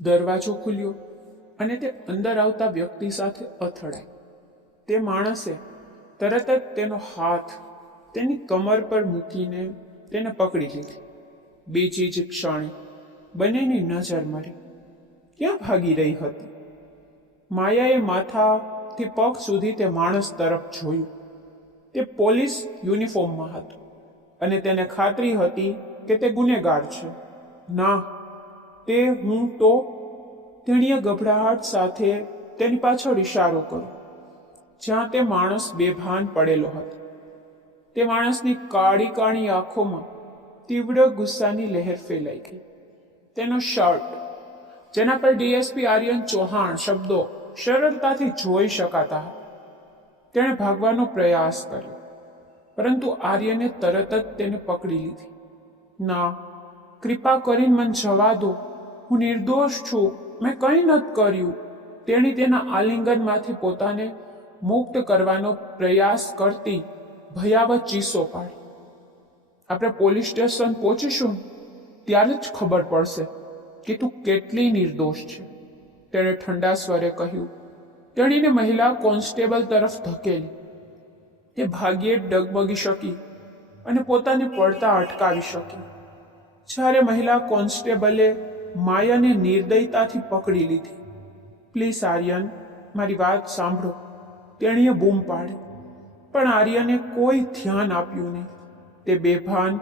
દરવાજો ખુલ્યો અને તે અંદર આવતા વ્યક્તિ સાથે અથડાઈ. તે માણસે તરત જ તેનો હાથ તેની કમર પર મૂકીને તેને પકડી લીધી. બીજી જ ક્ષણે બંનેની નજર મળી. ક્યાં ભાગી રહી હતી? માયાએ માથાથી પગ સુધી તે માણસ તરફ જોયું. તે પોલીસ યુનિફોર્મમાં હતો અને તેને ખાતરી હતી કે તે ગુનેગાર છે. ના, તે હું તો. તેણીએ ગભરાહટ સાથે તેની પાછળ ઇશારો કર્યો, જ્યાં તે માણસ બેભાન પડેલો હતો. તે માણસની કાળી કાળી આંખોમાં તીવ્ર ગુસ્સાની લહેર ફેલાઈ ગઈ. તેનો શર્ટ, જેના પર ડીએસપી આર્યન ચૌહાણ શબ્દો સરળતાથી જોઈ શકાતા હતા. તેણે ભાગવાનો પ્રયાસ કર્યો, પરંતુ આર્યને તરત જ તેને પકડી લીધી. ના, કૃપા કરીને મને જવા દો. હું નિર્દોષ છું. મેં કંઈ નથી કર્યું. તેણી તેના આલિંગનમાંથી પોતાને મુક્ત કરવાનો પ્રયાસ કરતી ભયાવહ ચીસો પાડી. આપણે પોલીસ સ્ટેશન પહોંચીશું ત્યારે જ ખબર પડશે કે તું કેટલી નિર્દોષ છે, તેણે ઠંડા સ્વરે કહ્યું. તેણીને મહિલા કોન્સ્ટેબલ તરફ ધકેલી. તે ભાગ્યે જ ડગમગી શકી અને પોતાને પડતા અટકાવી શકી. જ્યારે મહિલા કોન્સ્ટેબલે માયાને નિર્દયતાથી પકડી લીધી. પ્લીઝ આર્યન, મારી વાત સાંભળો, તેણીએ બૂમ પાડી. પણ આર્યને કોઈ ધ્યાન આપ્યું નહીં. તે બેભાન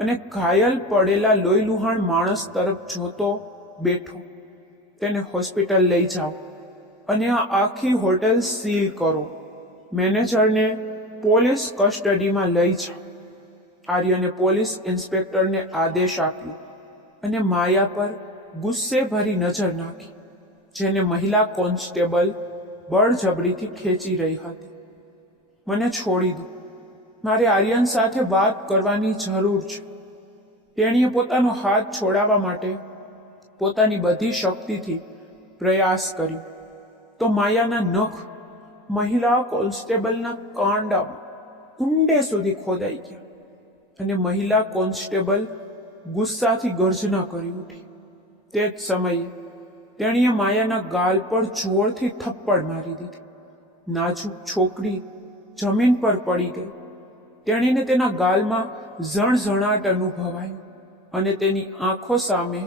અને ઘાયલ પડેલા લોહીલુહાણ માણસ તરફ જોતો બેઠો. તેને હોસ્પિટલ લઈ જાઓ અને આ આખી હોટેલ સીલ કરો. મેનેજરને પોલીસ કસ્ટડીમાં લઈ જાઓ. આર્યને પોલીસ ઇન્સ્પેક્ટરને આદેશ આપ્યો અને માયા પર ગુસ્સે ભરી નજર નાખી, જેને મહિલા કોન્સ્ટેબલ બળજબરીથી ખેંચી રહી હતી. મને છોડી દો. મારે આર્યન સાથે વાત કરવાની જરૂર છે. તેણીએ પોતાનો હાથ છોડાવવા માટે પોતાની બધી શક્તિથી પ્રયાસ કર્યો તો માયાના નખ મહિલા કોન્સ્ટેબલના કાંડામાં ઊંડે સુધી ખોદાઈ ગયા અને મહિલા કોન્સ્ટેબલ ગુસ્સાથી ગર્જના કરી ઉઠી. તે જ સમયે તેણીએ માયાના ગાલ પર જોરથી થપ્પડ મારી દીધી. નાજુક છોકરી જમીન પર પડી ગઈ. તેણીને તેના ગાલમાં ઝણઝણાટ અનુભવાયો અને તેની આંખો સામે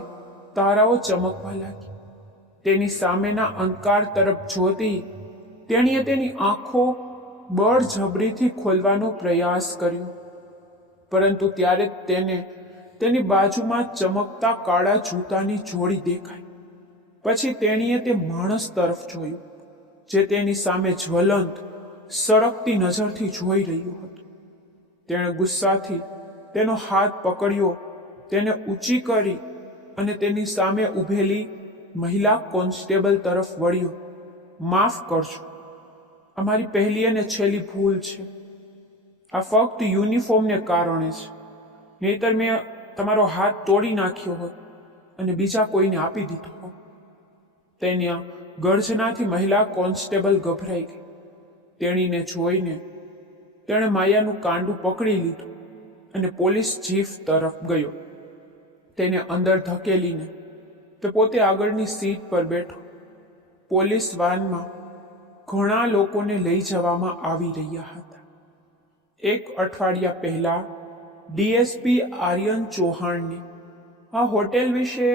તારાઓ ચમકવા લાગી. તેની સામેના અંધકાર તરફ જોતી તેણીએ તેની આંખો બળજબરીથી ખોલવાનો પ્રયાસ કર્યો, પરંતુ ત્યારે તેને તેની બાજુમાં ચમકતા કાળા જૂતાની જોડી દેખાઈ. પછી તેણીએ તે માણસ તરફ જોયું, જે તેની સામે જ્વલંત સળગતી નજરથી જોઈ રહ્યું હતું. તેણે ગુસ્સાથી તેનો હાથ પકડ્યો, તેને ઊંચી કરી અને તેની સામે ઊભેલી મહિલા કોન્સ્ટેબલ તરફ વળ્યો. માફ કરજો, અમારી પહેલી અને છેલ્લી ભૂલ છે. આ ફક્ત યુનિફોર્મને કારણે છે. નહીતર મેં તમારો હાથ તોડી નાખ્યો હોત અને બીજા કોઈને આપી દીધો હોત. તેની ગર્જનાથી મહિલા કોન્સ્ટેબલ ગભરાઈ ગઈ. તેણીને જોઈને તેણે માયાનું કાંડું પકડી લીધું અને પોલીસ જીપ તરફ ગયો. તેને અંદર ધકેલીને તે પોતે આગળની સીટ પર બેઠો. પોલીસ વાનમાં ઘણા લોકોને લઈ જવામાં આવી રહ્યા હતા. એક અઠવાડિયા પહેલા ડીએસપી આર્યન ચૌહાણને આ હોટેલ વિશે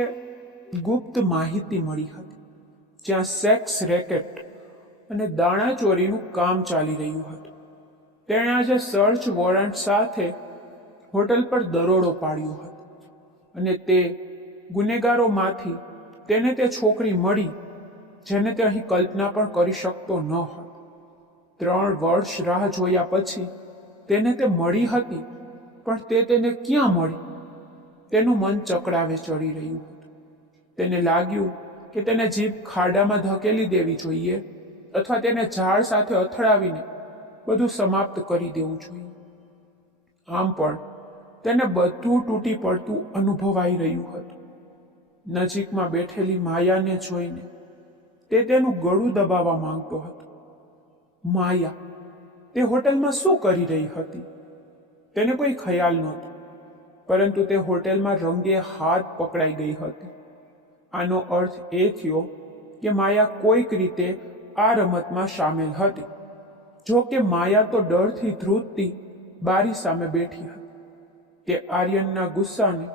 ગુપ્ત માહિતી મળી હતી, જ્યાં સેક્સ રેકેટ અને દાણાચોરીનું કામ ચાલી રહ્યું હતું. તેણે આજે સર્ચ વોરંટ સાથે હોટલ પર દરોડો પાડ્યો હતો અને તે ગુનેગારોમાંથી તેને તે છોકરી મળી જેને તે અહીં કલ્પના પણ કરી શકતો ન હતો. 3 વર્ષ રાહ જોયા પછી તેને તે મળી હતી, પણ તેને ક્યાં મળી? તેનું મન ચકડાવે ચડી રહ્યું હતું. તેને લાગ્યું કે તેને જીભ ખાડામાં ધકેલી દેવી જોઈએ અથવા તેને ઝાડ સાથે અથડાવીને બધું સમાપ્ત કરી દેવું જોઈએ. આમ પણ તેને બધું તૂટી પડતું અનુભવાઈ રહ્યું હતું. નજીકમાં બેઠેલી માયાને જોઈને તે તેનું ગળું દબાવવા માંગતો હતો. માયા તે હોટલમાં શું કરી રહી હતી? તેને કોઈ ખ્યાલ નહોતો, પરંતુ તે હોટેલમાં રંગે હાથ પકડાઈ ગઈ હતી. આનો અર્થ એ થયો કે માયા કોઈક રીતે આ રમતમાં સામેલ હતી. જો કે માયા તો ડરથી ધ્રુજતી બારી સામે બેઠી હતી. તે આર્યનના ગુસ્સાને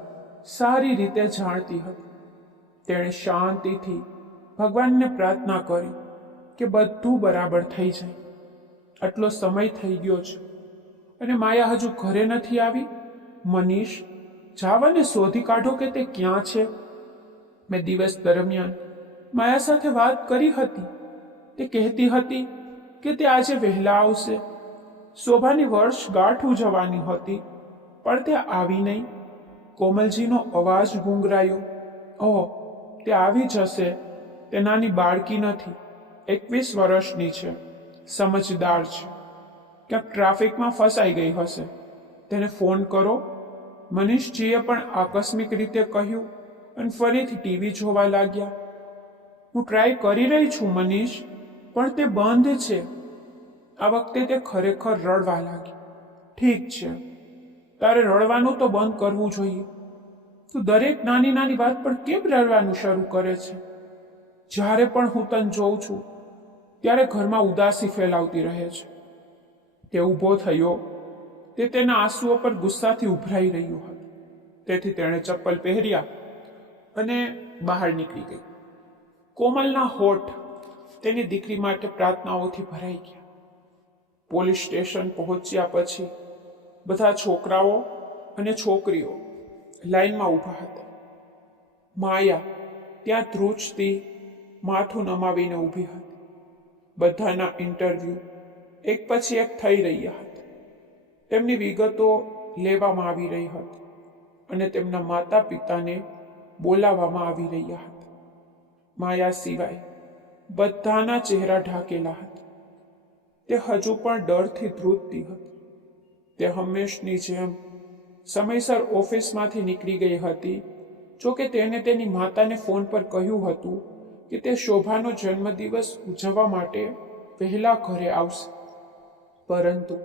સારી રીતે જાણતી હતી. તેણે શાંતિથી ભગવાનને પ્રાર્થના કરી કે બધું બરાબર થઈ જાય. આટલો સમય થઈ ગયો છે અને માયા હજુ ઘરે નથી આવી. મનીષ, જાવ અને શોધી કાઢો કે તે ક્યાં છે. મેં દિવસ દરમિયાન માયા સાથે વાત કરી હતી. તે કહેતી હતી કે તે આજે વહેલા આવશે. શોભાની વર્ષગાંઠ ઉજવવાની હતી પણ તે આવી નહીં. કોમલજીનો અવાજ ગુંગરાયો. ઓહ, તે આવી જશે. તે નાની બાળકી નથી, 21 વર્ષની છે, સમજદાર છે. ક્યાંક ટ્રાફિકમાં ફસાઈ ગઈ હશે. તેને ફોન કરો. મનીષજીએ પણ આકસ્મિક રીતે કહ્યું અને ફરીથી ટીવી જોવા લાગ્યા. હું ટ્રાય કરી રહી છું મનીષ, પણ તે બંધ છે. આ વખતે તે ખરેખર રડવા લાગી. ઠીક છે, તારે રડવાનું તો બંધ કરવું જોઈએ. તું દરેક નાની નાની વાત પર કેમ રડવાનું શરૂ કરે છે? જ્યારે પણ હું તને જોઉં છું ત્યારે ઘરમાં ઉદાસી ફેલાવતી રહે છે. તે ઊભો થયો. તે તેના આંસુઓ પર ગુસ્સાથી ઉભરાઈ રહ્યું હતું. તેથી તેણે ચપ્પલ પહેર્યા અને બહાર નીકળી ગઈ. કોમલના હોઠ તેની દીકરી માટે પ્રાર્થનાઓથી ભરાઈ ગયા. પોલીસ સ્ટેશન પહોંચ્યા પછી બધા છોકરાઓ અને છોકરીઓ લાઈનમાં ઊભા હતા. માયા ત્યાં ધ્રુજતી માથું નમાવીને ઊભી હતી. બધાના ઇન્ટરવ્યૂ એક પછી એક થઈ રહ્યા હતા. તેમની વિગતો લેવામાં આવી રહી હતી અને તેમના માતા પિતાને બોલાવવામાં આવી રહ્યા હતા. માયા સિવાય બધાના ચહેરા ઢાંકેલા હતા. તે હજુ પણ ડરથી ધ્રુજતી હતી. તે હંમેશની જેમ સમયસર ઓફિસમાંથી નીકળી ગઈ હતી. જોકે તેને તેની માતાને ફોન પર કહ્યું હતું કે તે શોભાનો જન્મદિવસ ઉજવવા માટે વહેલા ઘરે આવશે, પરંતુ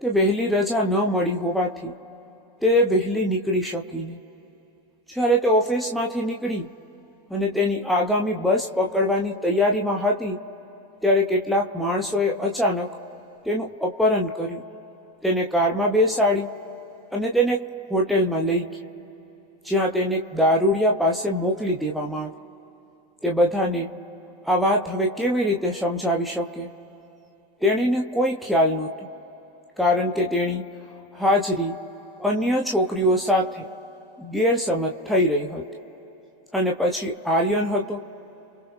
તે વહેલી રજા ન મળી હોવાથી તે વહેલી નીકળી શકી નહીં. જ્યારે તે ઓફિસમાંથી નીકળી અને તેની આગામી બસ પકડવાની તૈયારીમાં હતી ત્યારે કેટલાક માણસોએ અચાનક તેનું અપહરણ કર્યું. તેને કારમાં બેસાડી અને તેને હોટેલમાં લઈ ગઈ, જ્યાં તેને દારૂડિયા પાસે મોકલી દેવામાં આવી. તે બધાને આ વાત હવે કેવી રીતે સમજાવી શકે? તેણીને કોઈ ખ્યાલ નહોતો, કારણ કે તેની હાજરી અન્ય છોકરીઓ સાથે ગેરસમજ થઈ રહી હતી. અને પછી આર્યન હતો.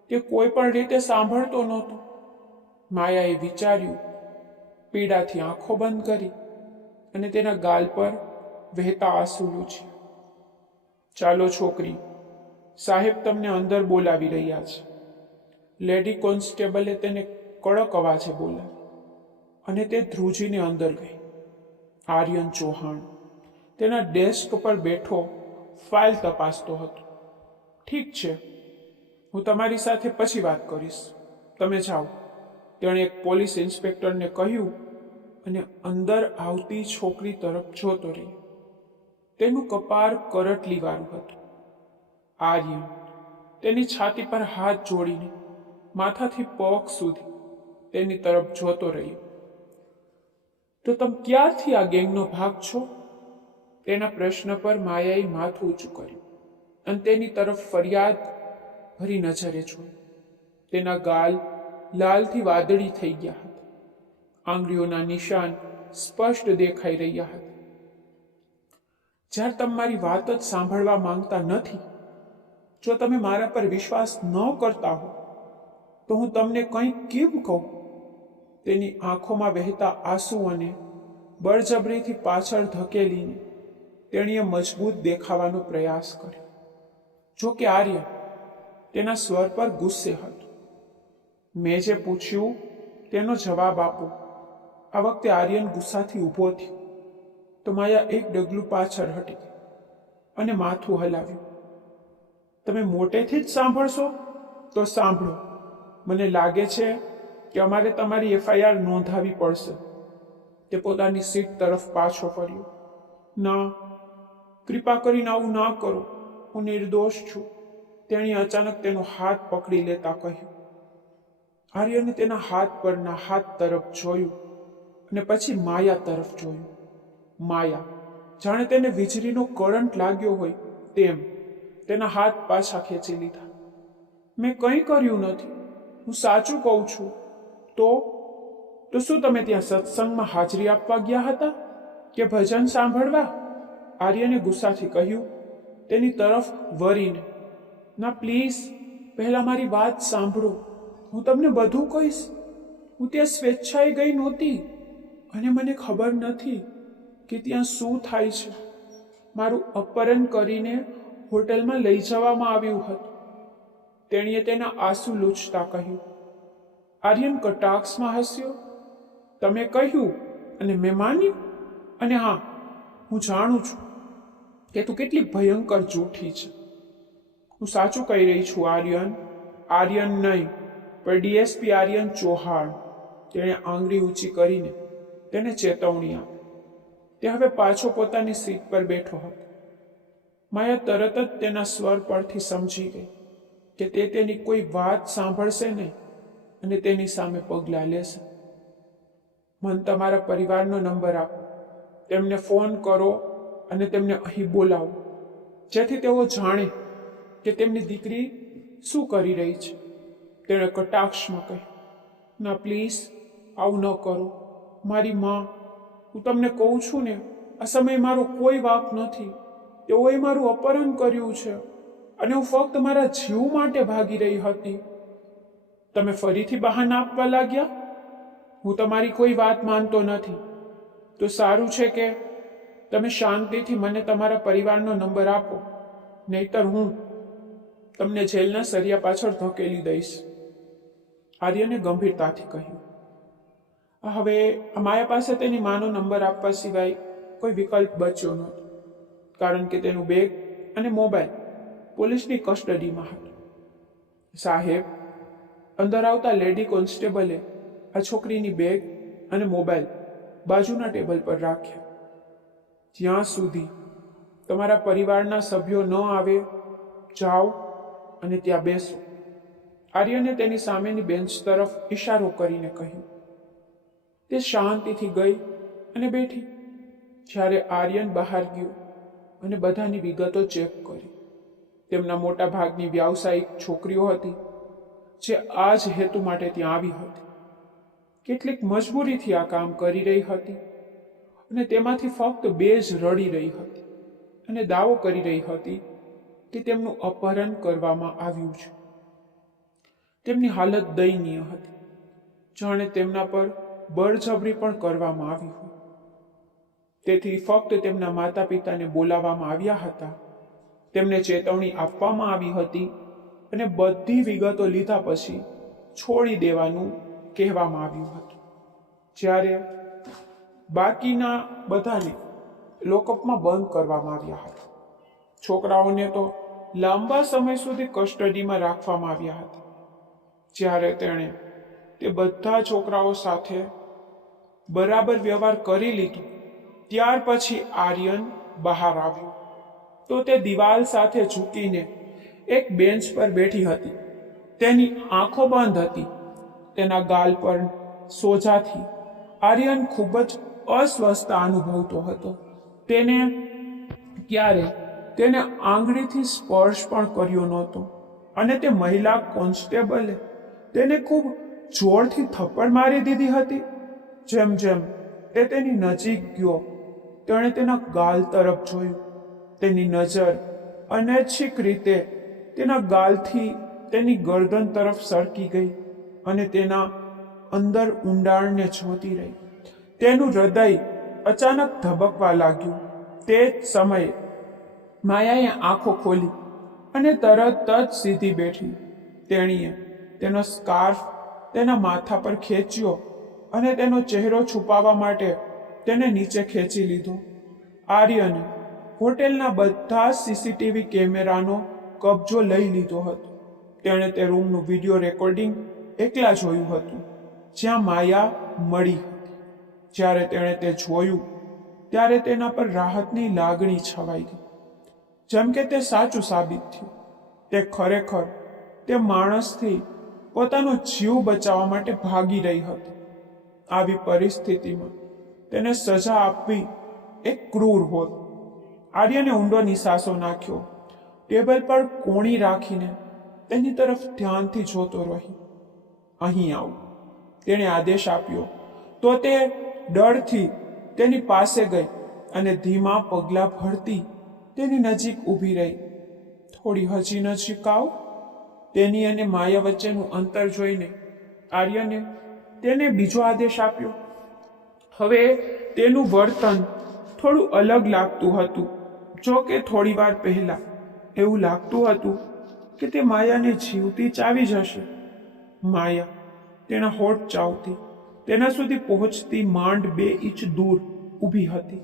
તે કોઈ પણ રીતે સાંભળતો નહોતો. માયાએ વિચાર્યું. પીડાથી આંખો બંધ કરી અને તેના ગાલ પર વહેતા આંસુ લૂછ્યા. ચાલો છોકરી, સાહેબ તમને અંદર બોલાવી રહ્યા છે. લેડી કોન્સ્ટેબલે તેને કડક અવાજે બોલાવી અને તે ધ્રુજીને અંદર ગઈ. આર્યન ચૌહાણ તેના ડેસ્ક પર બેઠો ફાઇલ તપાસતો હતો. ઠીક છે, હું તમારી સાથે પછી વાત કરીશ. તમે જાઓ, તેણે એક પોલીસ ઇન્સ્પેક્ટરને કહ્યું અને અંદર આવતી છોકરી તરફ જોતો રહ્યો. તેનું કપાળ કરટલીવાળું હતું. આર્યન તેની છાતી પર હાથ જોડીને માથાથી પગ સુધી તેની તરફ જોતો રહ્યો. તો તમે ક્યારથી આ ગેંગનો ભાગ છો? તેના પ્રશ્ન પર માયાએ માથું ઊંચું કર્યું અને તેની તરફ ફરિયાદ ભરી નજરે જોયું. તેના ગાલ લાલથી વાદળી થઈ ગયા હતા. આંગળીઓના નિશાન સ્પષ્ટ દેખાઈ રહ્યા હતા. જ્યારે તમે મારી વાત જ સાંભળવા માંગતા નથી, જો તમે મારા પર વિશ્વાસ ન કરતા હો તો હું તમને કંઈ કેમ કહું? તેની આંખોમાં વહેતા આંસુ અને બળજબરીથી પાછળ ધકેલીને તેણીએ મજબૂત દેખાવાનો પ્રયાસ કર્યો. જો કે આર્ય તેના સ્વર પર ગુસ્સે હતો. મેં જે પૂછ્યું તેનો જવાબ આપો. આ વખતે આર્યન ગુસ્સાથી ઊભો થયો તો માયા એક ડગલું પાછળ હટી ગઈ અને માથું હલાવ્યું. તમે મોટેથી જ સાંભળશો તો સાંભળો. મને લાગે છે કે અમારે તમારી FIR નોંધાવી પડશે. તે પોતાની સીટ તરફ પાછો ફર્યો. ના, કૃપા કરીને આવું ના કરો. હું નિર્દોષ છું. તેણે અચાનક તેનો હાથ પકડી લેતા કહ્યું. આર્યને તેના હાથ પરના હાથ તરફ જોયું અને પછી માયા તરફ જોયું. માયા જાણે તેને વીજળીનો કરંટ લાગ્યો હોય તેમ તેના હાથ પાછા ખેંચી લીધા. મેં કંઈ કર્યું નથી, હું સાચું કહું છું. તો શું તમે ત્યાં સત્સંગમાં હાજરી આપવા ગયા હતા કે ભજન સાંભળવા? આર્યને ગુસ્સાથી કહ્યું, તેની તરફ વળીને. ના પ્લીઝ, પહેલા મારી વાત સાંભળો, હું તમને બધું કહીશ. હું ત્યાં સ્વેચ્છાએ ગઈ નહોતી અને મને ખબર નથી કે ત્યાં શું થાય છે. મારું અપહરણ કરીને હોટલમાં લઈ જવામાં આવ્યું હતું. તેણીએ તેના આંસુ લૂછતા કહ્યું. આર્યન કટાક્ષમાં હસ્યો. તમે કહ્યું અને મેં માન્યું. અને હા, હું જાણું છું કે તું કેટલી ભયંકર જૂઠી છે. હું સાચું કહી રહી છું આર્યન. આર્યન નહીં, પણ ડીએસપી આર્યન ચૌહાણ. તેણે આંગળી ઊંચી કરીને તેને ચેતવણી આપી. તે હવે પાછો પોતાની સીટ પર બેઠો હતો. માયા તરત જ તેના સ્વર પરથી સમજી ગઈ કે તે તેની કોઈ વાત સાંભળશે નહીં અને તેની સામે પગલાં લેશે. મને તમારા પરિવારનો નંબર આપો, તેમને ફોન કરો અને તેમને અહીં બોલાવો, જેથી તેઓ જાણે કે તેમની દીકરી શું કરી રહી છે. તેણે કટાક્ષમાં કહ્યું. ના પ્લીઝ, આવું ન કરો. મારી માં, હું તમને કહું છું ને, આ સમયે મારો કોઈ વાંક નથી. તેઓએ મારું અપહરણ કર્યું છે અને હું ફક્ત મારા જીવ માટે ભાગી રહી હતી. તમે ફરીથી બહાના આપવા લાગ્યા. હું તમારી કોઈ વાત માનતો નથી. તો સારું છે કે તમે શાંતિથી મને તમારા પરિવારનો નંબર આપો, નહીતર હું તમને જેલના સરિયા પાછળ ધકેલી દઈશ. આર્યને ગંભીરતાથી કહ્યું. હવે માયા પાસે તેની માનો નંબર આપવા સિવાય કોઈ વિકલ્પ બચ્યો નહોતો, કારણ કે તેનું બેગ અને મોબાઈલ પોલીસની કસ્ટડીમાં હતું. સાહેબ, અંદર આવતા લેડી કોન્સ્ટેબલે આ છોકરીની બેગ અને મોબાઈલ બાજુના ટેબલ પર રાખ્યા. જ્યાં સુધી તમારા પરિવારના સભ્યો ન આવે, જાઓ અને ત્યાં બેસો. આર્યને તેની સામેની બેન્ચ તરફ ઇશારો કરીને કહ્યું. તે શાંતિથી ગઈ અને બેઠી. જ્યારે આર્યન બહાર ગયો અને બધાની વિગતો ચેક કરી, તેમના મોટા ભાગની વ્યાવસાયિક છોકરીઓ હતી જે આ જ હેતુ માટે ત્યાં આવી હતી. કેટલીક મજબૂરીથી આ કામ કરી રહી હતી અને તેમાંથી ફક્ત 2 જ રડી રહી હતી અને દાવો કરી રહી હતી કે તેમનું અપહરણ કરવામાં આવ્યું છે. તેમની હાલત દયનીય હતી, જાણે તેમના પર બળજબરી પણ કરવામાં આવી હોય. તેથી ફક્ત તેમના માતા પિતાને બોલાવવામાં આવ્યા હતા, તેમને ચેતવણી આપવામાં આવી હતી અને બધી વિગતો લીધા પછી છોડી દેવાનું કહેવામાં આવ્યું હતું. જ્યારે બાકીના બધાને લોકઅપમાં બંધ કરવામાં આવ્યા હતા. છોકરાઓને તો લાંબા સમય સુધી કસ્ટડીમાં રાખવામાં આવ્યા હતા. જ્યારે તેણે તે બધા છોકરાઓ સાથે બરાબર વ્યવહાર કરી લીધો, ત્યાર પછી આર્યન બહાર આવ્યો તો તે દિવાલ સાથે ઝૂકીને એક બેન્ચ પર બેઠી હતી. તેની આંખો બંધ હતી. તેના ગાલ પર સોજાથી આર્યન ખૂબ જ અસ્વસ્થતા અનુભવતો હતો. તેને આંગળીથી સ્પર્શ પણ કર્યો નહોતો અને તે મહિલા કોન્સ્ટેબલે તેને ખૂબ જોરથી થપ્પડ મારી દીધી હતી. જેમ જેમ તે તેની નજીક ગયો, તેણે તેના ગાલ તરફ જોયું. તેની નજર અનૈચ્છિક રીતે તેના ગાલથી તેની ગરદન તરફ સરકી ગઈ અને તેના અંદર ઊંડાણને જોતી રહી. તેનું હૃદય અચાનક ધબકવા લાગ્યું. તે જ સમયે માયાએ આંખો ખોલી અને તરત જ સીધી બેઠી. તેણીએ તેનો સ્કાર્ફ તેના માથા પર ખેંચ્યો અને તેનો ચહેરો છુપાવવા માટે તેને નીચે ખેંચી લીધો. આર્યને હોટેલના બધા સીસીટીવી કેમેરાનો કબજો લઈ લીધો હતો. તેણે તે રૂમનું વિડીયો રેકોર્ડિંગ એકલા જોયું હતું જ્યાં માયા મળી હતી. જ્યારે તેણે તે જોયું ત્યારે તેના પર રાહતની લાગણી છવાઈ ગઈ, જેમ કે તે સાચું સાબિત થયું. તે ખરેખર તે માણસથી પોતાનો જીવ બચાવવા માટે ભાગી રહી હતી. આવી પરિસ્થિતિમાં તેને સજા આપવી એ ક્રૂર હોત. આર્યને ઊંડો નિસાસો નાખ્યો. ટેબલ પર કોણી રાખીને તેની તરફ ધ્યાનથી જોતો રહી. અહીં આવ, તેણે આદેશ આપ્યો. તો તે ડરથી તેની પાસે ગઈ અને ધીમા પગલાં ભરતી તેની નજીક ઊભી રહી. થોડી હજી નજીક આવ. તેની અને માયા વચ્ચેનું અંતર જોઈને આર્યને તેને બીજો આદેશ આપ્યો. હવે તેનું વર્તન થોડું અલગ લાગતું હતું. જો કે થોડી વાર પહેલા એવું લાગતું હતું કે તે માયાને જીવતી ચાવી જશે. માયા તેના હોઠ ચાવતી તેના સુધી પહોંચતી માંડ 2 ઇંચ દૂર ઊભી હતી.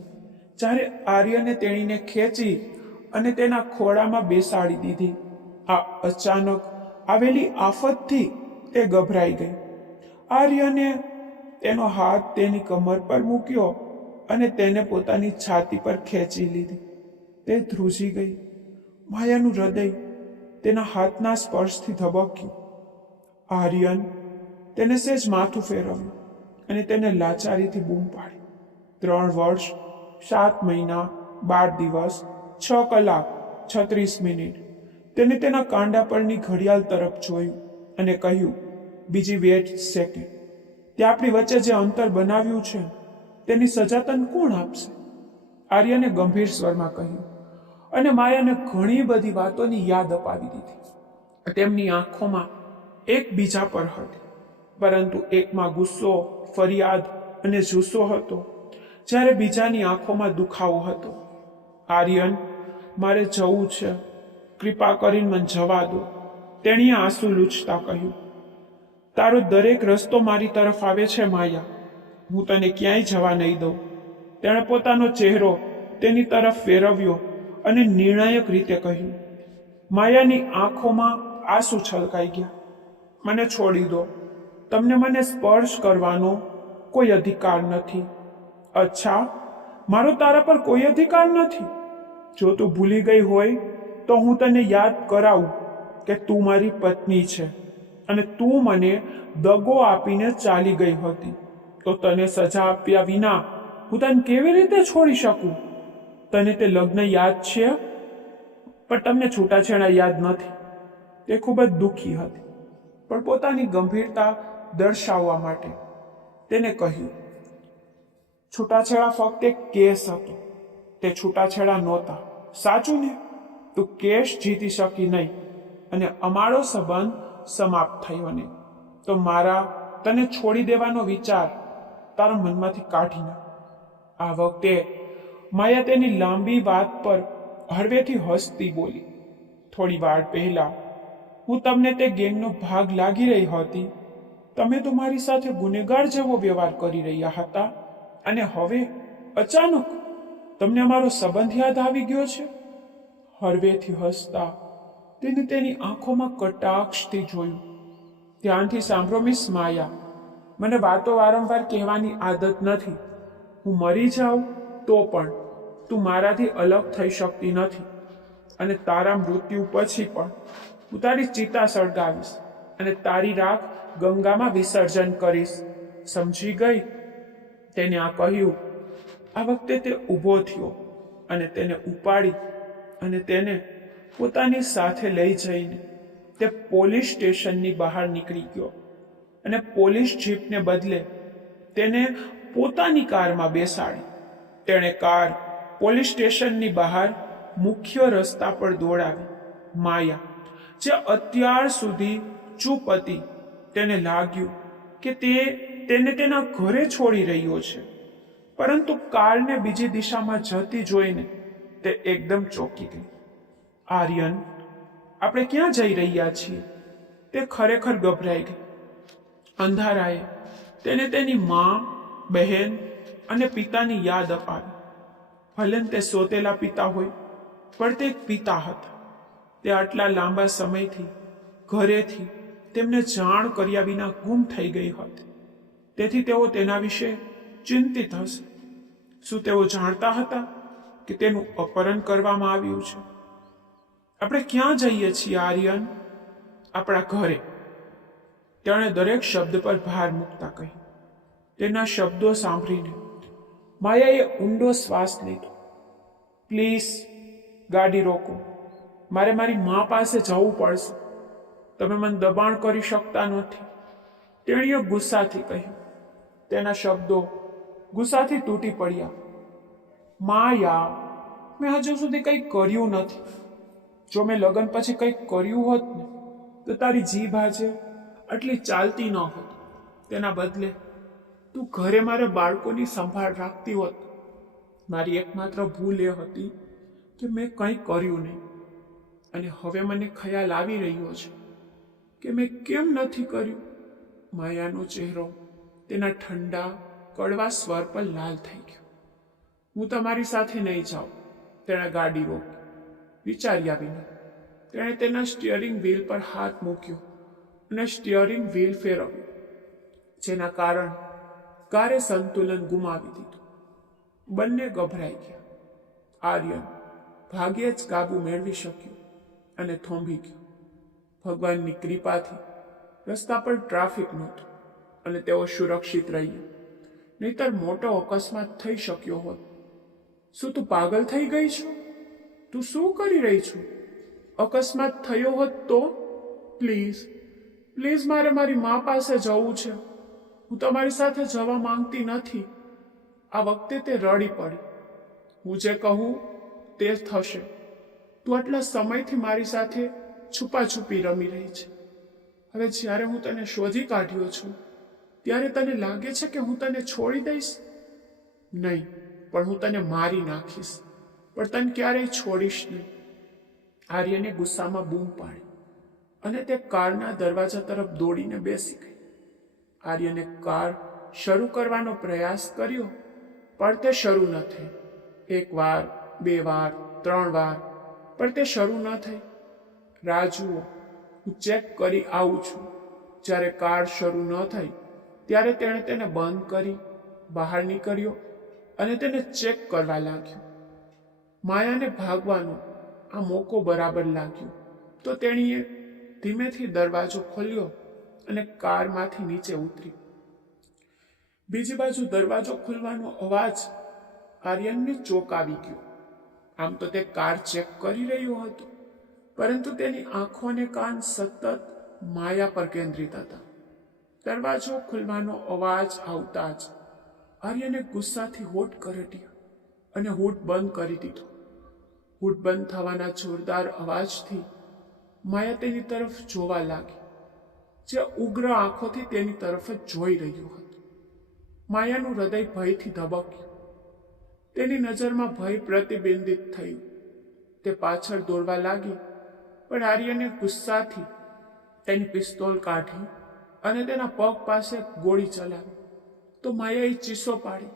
જ્યારે આર્યને તેણીને ખેંચી અને તેના ખોળામાં બેસાડી દીધી. આ અચાનક આવેલી આફતથી તે ગભરાઈ ગઈ. આર્યને તેનો હાથ તેની કમર પર મૂક્યો અને તેને પોતાની છાતી પર ખેંચી લીધી. તે ધ્રુજી ગઈ. માયાનું હૃદય તેના હાથના સ્પર્શથી ધબક્યું. આર્યન તેને સહેજ માથું ફેરવ્યું અને તેને લાચારીથી બૂમ પાડી. 3 વર્ષ 7 મહિના 12 દિવસ 6 કલાક 36 મિનિટ. તેને તેના કાંડા પરની ઘડિયાળ તરફ જોયું અને કહ્યું, બીજી 2 સેકન્ડ. તે આપણી વચ્ચે જે અંતર બનાવ્યું છે તેની સજા તને કોણ આપશે? આર્યને ગંભીર સ્વરમાં કહ્યું અને માયાને ઘણી બધી વાતોની યાદ અપાવી દીધી. તેમની આંખોમાં એકબીજા પર હતી, પરંતુ એકમાં ગુસ્સો, ફરિયાદ અને જુસ્સો હતો, જ્યારે બીજાની આંખોમાં દુખાવો હતો. આર્યન, મારે જવું છે, કૃપા કરીને મને જવા દો, તેણીએ આંસુ લૂછતા કહ્યું. તારો દરેક રસ્તો મારી તરફ આવે છે માયા, હું તને ક્યાંય જવા નહીં દઉં. તેણે પોતાનો ચહેરો તેની તરફ ફેરવ્યો અને નિર્ણાયક રીતે કહ્યું. માયાની આંખોમાં આંસુ છલકાઈ ગયા. મને છોડી દો, તમને મને સ્પર્શ કરવાનો કોઈ અધિકાર નથી. અચ્છા, મારો તારા પર કોઈ અધિકાર નથી? જો તું ભૂલી ગઈ હોય તો હું તને યાદ કરાવું કે તું મારી પત્ની છે અને તું મને દગો આપીને ચાલી ગઈ હતી. તો તને સજા આપ્યા વિના હું તને કેવી રીતે છોડી શકું? તને તે લગ્ન યાદ છે, પણ તમને છૂટાછેડા યાદ નથી. તે ખૂબ જ દુઃખી હતી, પણ પોતાની ગંભીરતા દર્શાવવા માટે તેને કહ્યું, છૂટાછેડા ફક્ત એક કેસ હતો, તે છૂટાછેડા નહોતા. સાચું ને? તું કેસ જીતી શકી નહીં અને અમારો સંબંધ સમાપ્ત થયો નહીં. તો મારા તને છોડી દેવાનો વિચાર તારા મનમાંથી કાઢી નાખ. આ વખતે માયા તેની લાંબી વાત પર હળવેથી હસતી બોલી. થોડી વાર પહેલા હું તમને તે ગેંગનો ભાગ લાગી રહી હતી. તમે તો મારી સાથે ગુનેગાર જેવો વ્યવહાર કરી રહ્યા હતા અને હવે અચાનક તમને અમારો સંબંધ યાદ આવી ગયો છે. હળવેથી હસતા તેને તેની આંખોમાં કટાક્ષથી જોયું. ધ્યાનથી સાંભળો મિસ માયા, મને વાતો વારંવાર કહેવાની આદત નથી. હું મરી જાઉં તો પણ તું મારાથી અલગ થઈ શકતી નથી અને તારા મૃત્યુ પછી પણ હું તારી ચિતા સળગાવીશ અને તારી રાખ ગંગામાં વિસર્જન કરીશ. સમજી ગઈ? તેને આ કહ્યું. આ વખતે તે ઊભો થયો અને તેને ઉપાડી અને તેને પોતાની સાથે લઈ જઈને તે પોલીસ સ્ટેશનની બહાર નીકળી ગયો અને પોલીસ જીપને બદલે તેને પોતાની કારમાં બેસાડી. તેણે કાર પોલીસ સ્ટેશનની બહાર મુખ્ય રસ્તા પર દોડાવી. માયા, જે અત્યાર સુધી ચૂપ હતી, તેને લાગ્યું કે તેને તેના ઘરે છોડી રહ્યો છે, પરંતુ કારને બીજી દિશામાં જતી જોઈને તે એકદમ ચોંકી ગઈ. આર્યન, આપણે ક્યાં જઈ રહ્યા છીએ? તે ખરેખર ગભરાઈ ગઈ. અંધારાએ તેને તેની મા, બહેન અને પિતાની યાદ અપાવી. ભલે તે સોતેલા પિતા હોય, પણ તે એક પિતા હતા. તે આટલા લાંબા સમયથી ઘરેથી તેમને જાણ કર્યા વિના ગુમ થઈ ગઈ હતી. તેથી તેઓ તેના વિશે ચિંતિત હશે. શું તેઓ જાણતા હતા કે તેનું અપહરણ કરવામાં આવ્યું છે? આપણે ક્યાં જઈએ છીએ આર્યન? આપણા ઘરે. તેણે દરેક શબ્દ પર ભાર મૂકતા કહી. તેના શબ્દો સાંભળીને માયાએ ઊંડો શ્વાસ લીધો. પ્લીઝ ગાડી રોકો, મારે મારી મા પાસે જવું પડશે. તમે મને દબાણ કરી શકતા નથી, તેણીએ ગુસ્સાથી કહ્યું. તેના શબ્દો ગુસ્સાથી તૂટી પડ્યા. માયા, મેં હજુ સુધી કંઈ કર્યું નથી. જો મેં લગ્ન પછી કંઈક કર્યું હોત ને તો તારી જીભ આજે આટલી ચાલતી ન હોત. તેના બદલે તું ઘરે મારા બાળકોની સંભાળ રાખતી હોત. મારી એકમાત્ર ભૂલ એ હતી કે મેં કંઈ કર્યું નહીં, અને હવે મને ખ્યાલ આવી રહ્યો છે કે મેં કેમ નથી કર્યું. માયાનો ચહેરો તેના ઠંડા કડવા સ્વર પર લાલ થઈ ગયો. હું તમારી સાથે નહીં જાઉં. તેણે ગાડી રોકી. વિચાર્યા વિના તેણે તેના સ્ટીયરિંગ વ્હીલ પર હાથ મૂક્યો અને સ્ટીયરિંગ વ્હીલ ફેરવ્યો, જેના કારણે કારે સંતુલન ગુમાવી દીધું. બંને ગભરાઈ ગયા. આર્યન ભાગ્યે જ કાબુ મેળવી શક્યો અને થોંભી ગયો. ભગવાનની કૃપાથી રસ્તા પર ટ્રાફિક નહોતો અને તેઓ સુરક્ષિત રહ્યા, નહીતર મોટો અકસ્માત થઈ શક્યો હોત. શું તું પાગલ થઈ ગઈ છો? તું શું કરી રહી છું? અકસ્માત થયો હોત તો? પ્લીઝ પ્લીઝ, મારે મારી મા પાસે જવું છે. હું તમારી સાથે જવા માંગતી નથી. આ વખતે તે રડી પડી. હું જે કહું તે થશે. તું આટલા સમયથી મારી સાથે છુપાછુપી રમી રહી છે. હવે જ્યારે હું તને શોધી કાઢ્યો છું ત્યારે તને લાગે છે કે હું તને છોડી દઈશ? નહીં, પણ હું તને મારી નાખીશ, પણ તને ક્યારેય છોડીશ નહીં. આર્યને ગુસ્સામાં બૂમ પાડી અને તે કારના દરવાજા તરફ દોડીને બેસી ગઈ. આર્યને કાર શરૂ કરવાનો પ્રયાસ કર્યો, પણ તે શરૂ ન થઈ. 1 વાર, 2 વાર, 3 વાર, પણ તે શરૂ ન થઈ. રાહ જુઓ, હું ચેક કરી આવું છું. જ્યારે કાર શરૂ ન થઈ ત્યારે તેણે તેને બંધ કરી બહાર નીકળ્યો અને તેને ચેક કરવા લાગ્યો. માયાને ભાગવાનો આ મોકો બરાબર લાગ્યો તો તેણીએ ધીમેથી દરવાજો ખોલ્યો અને કારમાંથી નીચે ઉતરી. બીજી બાજુ દરવાજો ખુલવાનો અવાજ આર્યનને ચોંકાવી ગયો. આમ તો તે કાર ચેક કરી રહ્યો હતો, પરંતુ તેની આંખો અને કાન સતત માયા પર કેન્દ્રિત હતા. દરવાજો ખુલવાનો અવાજ આવતા જ આર્યને ગુસ્સાથી હોઠ કરડ્યા અને હૂડ બંધ કરી દીધો. હૂડ બંધ થવાના જોરદાર અવાજથી માયા તેની તરફ જોવા લાગી, જે ઉગ્ર આંખોથી તેની તરફ જ જોઈ રહ્યો હતો. માયાનું હૃદય ભયથી ધબક્યું. તેની નજરમાં ભય પ્રતિબિંબિત થયું. તે પાછળ દોડવા લાગી, પણ આર્યને ગુસ્સાથી તેની પિસ્તોલ કાઢી અને તેના પગ પાસે ગોળી ચલાવી. તો માયાએ ચીસો પાડી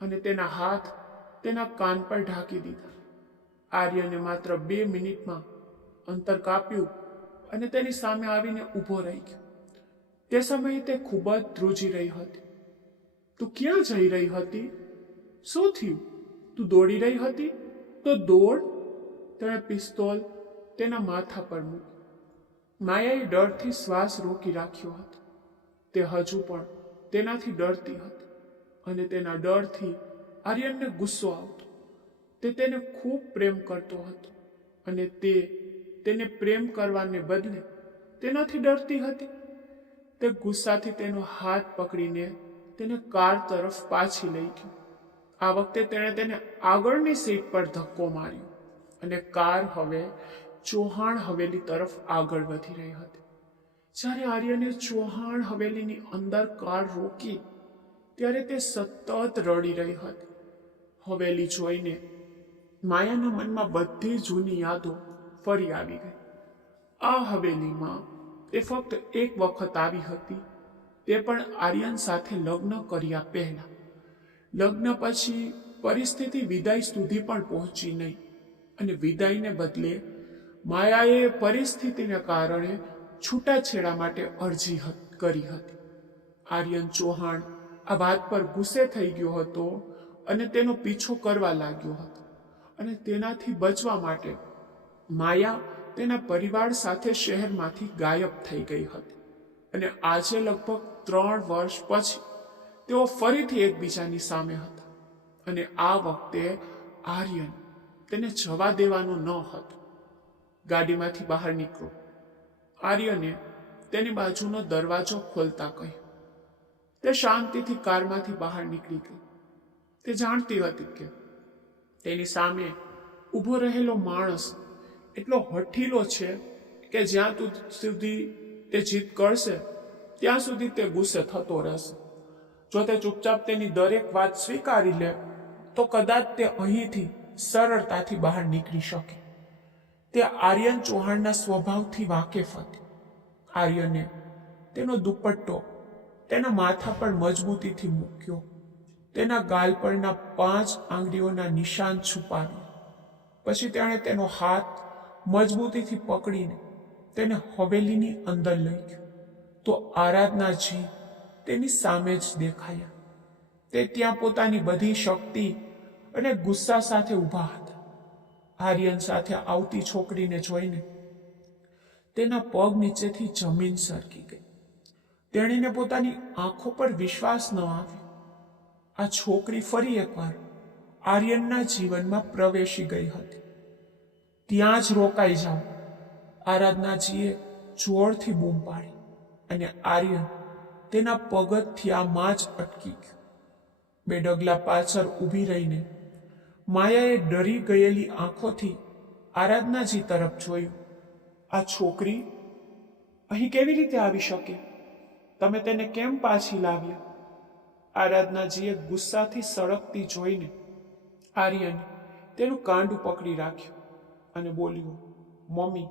અને તેના હાથ તેના કાન પર ઢાંકી દીધા. આર્યને માત્ર 2 મિનિટમાં અંતર કાપ્યું અને તેની સામે આવીને ઊભો રહી ગયો. તે સમયે તે ખૂબ જ ધ્રુજી રહી હતી. તું ક્યાં જઈ રહી હતી? શું થયું? તું દોડી રહી હતી? તો દોડ. તેણે પિસ્તોલ તેના માથા પર મૂકી. માયાએ ડરથી શ્વાસ રોકી રાખ્યો હતો. તે હજુ પણ તેનાથી ડરતી હતી અને તેના ડરથી આર્યનને ગુસ્સો આવતો. તે તેને ખૂબ પ્રેમ કરતો હતો અને તેને પ્રેમ કરવાને બદલે તેનાથી ડરતી હતી. તે ગુસ્સાથી તેનો હાથ પકડીને તેને કાર તરફ પાછી લઈ ગયો. આ વખતે તેણે તેને આગળની સીટ પર ધક્કો માર્યો અને કાર હવે ચૌહાણ હવેલી તરફ આગળ વધી રહી હતી. જ્યારે આર્યને ચૌહાણ હવેલીની અંદર કાર રોકી ત્યારે તે સતત રડી રહી હતી. હવેલી જોઈને માયાના મનમાં બધી જૂની યાદો ફરી આવી ગઈ. આ હવેલીમાં તે ફક્ત એક વખત આવી હતી, તે પણ આર્યન સાથે લગ્ન કર્યા પહેલા. લગ્ન પછી પરિસ્થિતિ વિદાય સુધી પણ પહોંચી નહીં અને વિદાયને બદલે માયાએ પરિસ્થિતિને કારણે છૂટાછેડા માટે અરજી કરી હતી. આર્યન ચૌહાણ આ વાત પર ગુસ્સે થઈ ગયો હતો અને તેનો પીછો કરવા લાગ્યો હતો અને તેનાથી બચવા માટે માયા તેના પરિવાર સાથે શહેરમાંથી ગાયબ થઈ ગઈ હતી અને આજે લગભગ 3 વર્ષ પછી તેઓ ફરીથી એકબીજાની સામે હતા અને આ વખતે આર્યન તેને જવા દેવાનું ન હતું. ગાડીમાંથી બહાર નીકળો. આર્યને તેની બાજુનો દરવાજો ખોલતા કહ્યું. તે શાંતિથી કારમાંથી બહાર નીકળી ગઈ. તે જાણતી હતી કે તેની સામે ઊભો રહેલો માણસ એટલો હઠીલો છે કે જ્યાં સુધી તે જીત કરશે ત્યાં સુધી તે ગુસ્સે થતો રહેશે. જો તે ચૂપચાપ તેની દરેક વાત સ્વીકારી લે તો કદાચ તે અહીંથી સરળતાથી બહાર નીકળી શકે. તે આર્યન ચૌહાણના સ્વભાવથી વાકેફ હતી. આર્યને તેનો દુપટ્ટો તેના માથા પર મજબૂતીથી મૂક્યો. તેના ગાલ પરના 5 આંગળીઓના નિશાન છુપાવ્યા. પછી તેણે તેનો હાથ મજબૂતીથી પકડીને તેને હવેલીની અંદર લઈ ગયો તો આરાધનાજી તેની સામે જ દેખાયા. તે ત્યાં પોતાની બધી શક્તિ અને ગુસ્સા સાથે ઊભા હતા. આર્યન સાથે આવતી છોકરીને જોઈને તેના પગ નીચેથી જમીન સરકી ગઈ. તેણીને પોતાની આંખો પર વિશ્વાસ ન આવ્યો. આ છોકરી ફરી એકવાર આર્યનના જીવનમાં પ્રવેશી ગઈ હતી. ત્યાં જ રોકાઈ જાઓ, આરાધનાજીએ જોરથી બૂમ પાડી અને આર્યન તેના પગથિયામાં જ અટકી ગયો. 2 ડગલા પાછળ ઊભી રહીને માયાએ ડરી ગયેલી આંખોથી આરાધનાજી તરફ જોયું. આ છોકરી અહીં કેવી રીતે આવી શકે? તમે તેને કેમ પાછી લાવ્યા? આરાધનાજીએ ગુસ્સાથી સળગતી જોઈને આર્યને તેનું કાંડું પકડી રાખ્યું અને બોલ્યું, મમ્મી,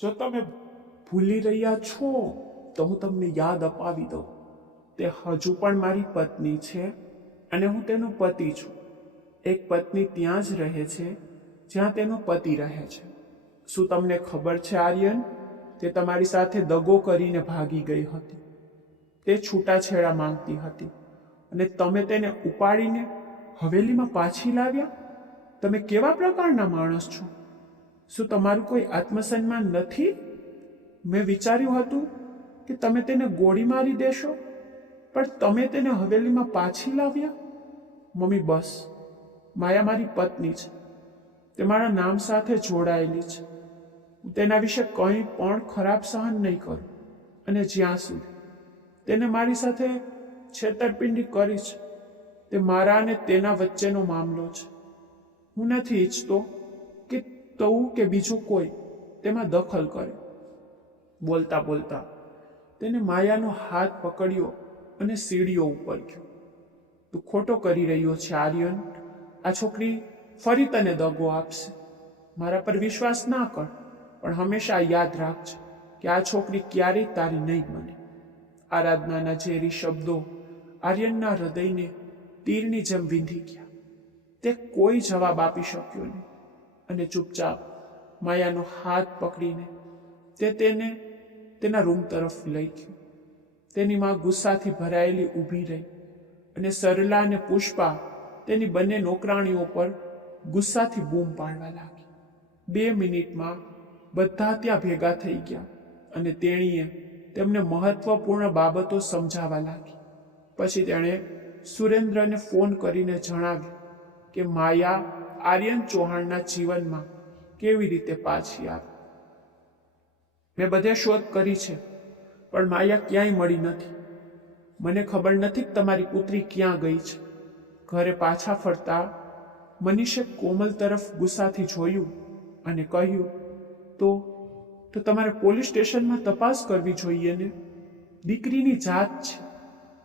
જો તમે ભૂલી રહ્યા છો તો હું તમને યાદ અપાવી દઉં. તે હજુ પણ મારી પત્ની છે અને હું તેનો પતિ છું. એક પત્ની ત્યાં જ રહે છે જ્યાં તેનો પતિ રહે છે. શું તમને ખબર છે આર્યન, તે તમારી સાથે દગો કરીને ભાગી ગઈ હતી. તે છૂટાછેડા માંગતી હતી અને તમે તેને ઉપાડીને હવેલીમાં પાછી લાવ્યા. તમે કેવા પ્રકારના માણસ છો? શું તમારું કોઈ આત્મસન્માન નથી? મેં વિચાર્યું હતું કે તમે તેને ગોળી મારી દેશો, પણ તમે તેને હવેલીમાં પાછી લાવ્યા. મમ્મી, બસ, માયા મારી પત્ની છે. તે મારા નામ સાથે જોડાયેલી છે. હું તેના વિશે કંઈ પણ ખરાબ સહન નહીં કરું અને જ્યાં સુધી તેને મારી સાથે છેતરપિંડી કરી છે તે મારા અને તેના વચ્ચેનો મામલો છે. હું નથી ઈચ્છતો કે તું કે બીજું કોઈ તેમાં દખલ કરે. બોલતા બોલતા તેને માયાનો હાથ પકડ્યો અને સીડીઓ ઉપર ગયો. તું ખોટો કરી રહ્યો છે આર્યન. આ છોકરી ફરી તને દગો આપશે. મારા પર વિશ્વાસ ના કર, પણ હંમેશા યાદ રાખજે કે આ છોકરી ક્યારેય તારી નહીં બને. આરાધનાના ઝેરી શબ્દો આર્યનના હૃદયને તીરની જેમ વીંધી ગયા. તે કોઈ જવાબ આપી શક્યો નહીં અને ચૂપચાપ માયાનો હાથ પકડીને તેને તેના રૂમ તરફ લઈ ગયો. તેની માં ગુસ્સાથી ભરાયેલી ઊભી રહી અને સરલા અને પુષ્પા તેની બંને નોકરાણીઓ પર ગુસ્સાથી બૂમ પાડવા લાગી. 2 મિનિટમાં બધા ત્યાં ભેગા થઈ ગયા અને તેણીએ તેમને મહત્વપૂર્ણ બાબતો સમજાવવા લાગી. પછી તેણે સુરેન્દ્રને ફોન કરીને જણાવ્યું કે માયા આર્યન ચૌહાણના જીવનમાં કેવી રીતે પાછી આવી. મેં બધે શોધ કરી છે, પણ માયા ક્યાંય મળી નથી. મને ખબર નથી કે તમારી પુત્રી ક્યાં ગઈ છે. ઘરે પાછા ફરતા મનીષે કોમલ તરફ ગુસ્સાથી જોયું અને કહ્યું, તો તમારે પોલીસ સ્ટેશનમાં તપાસ કરવી જોઈએ ને. દીકરીની જાત છે.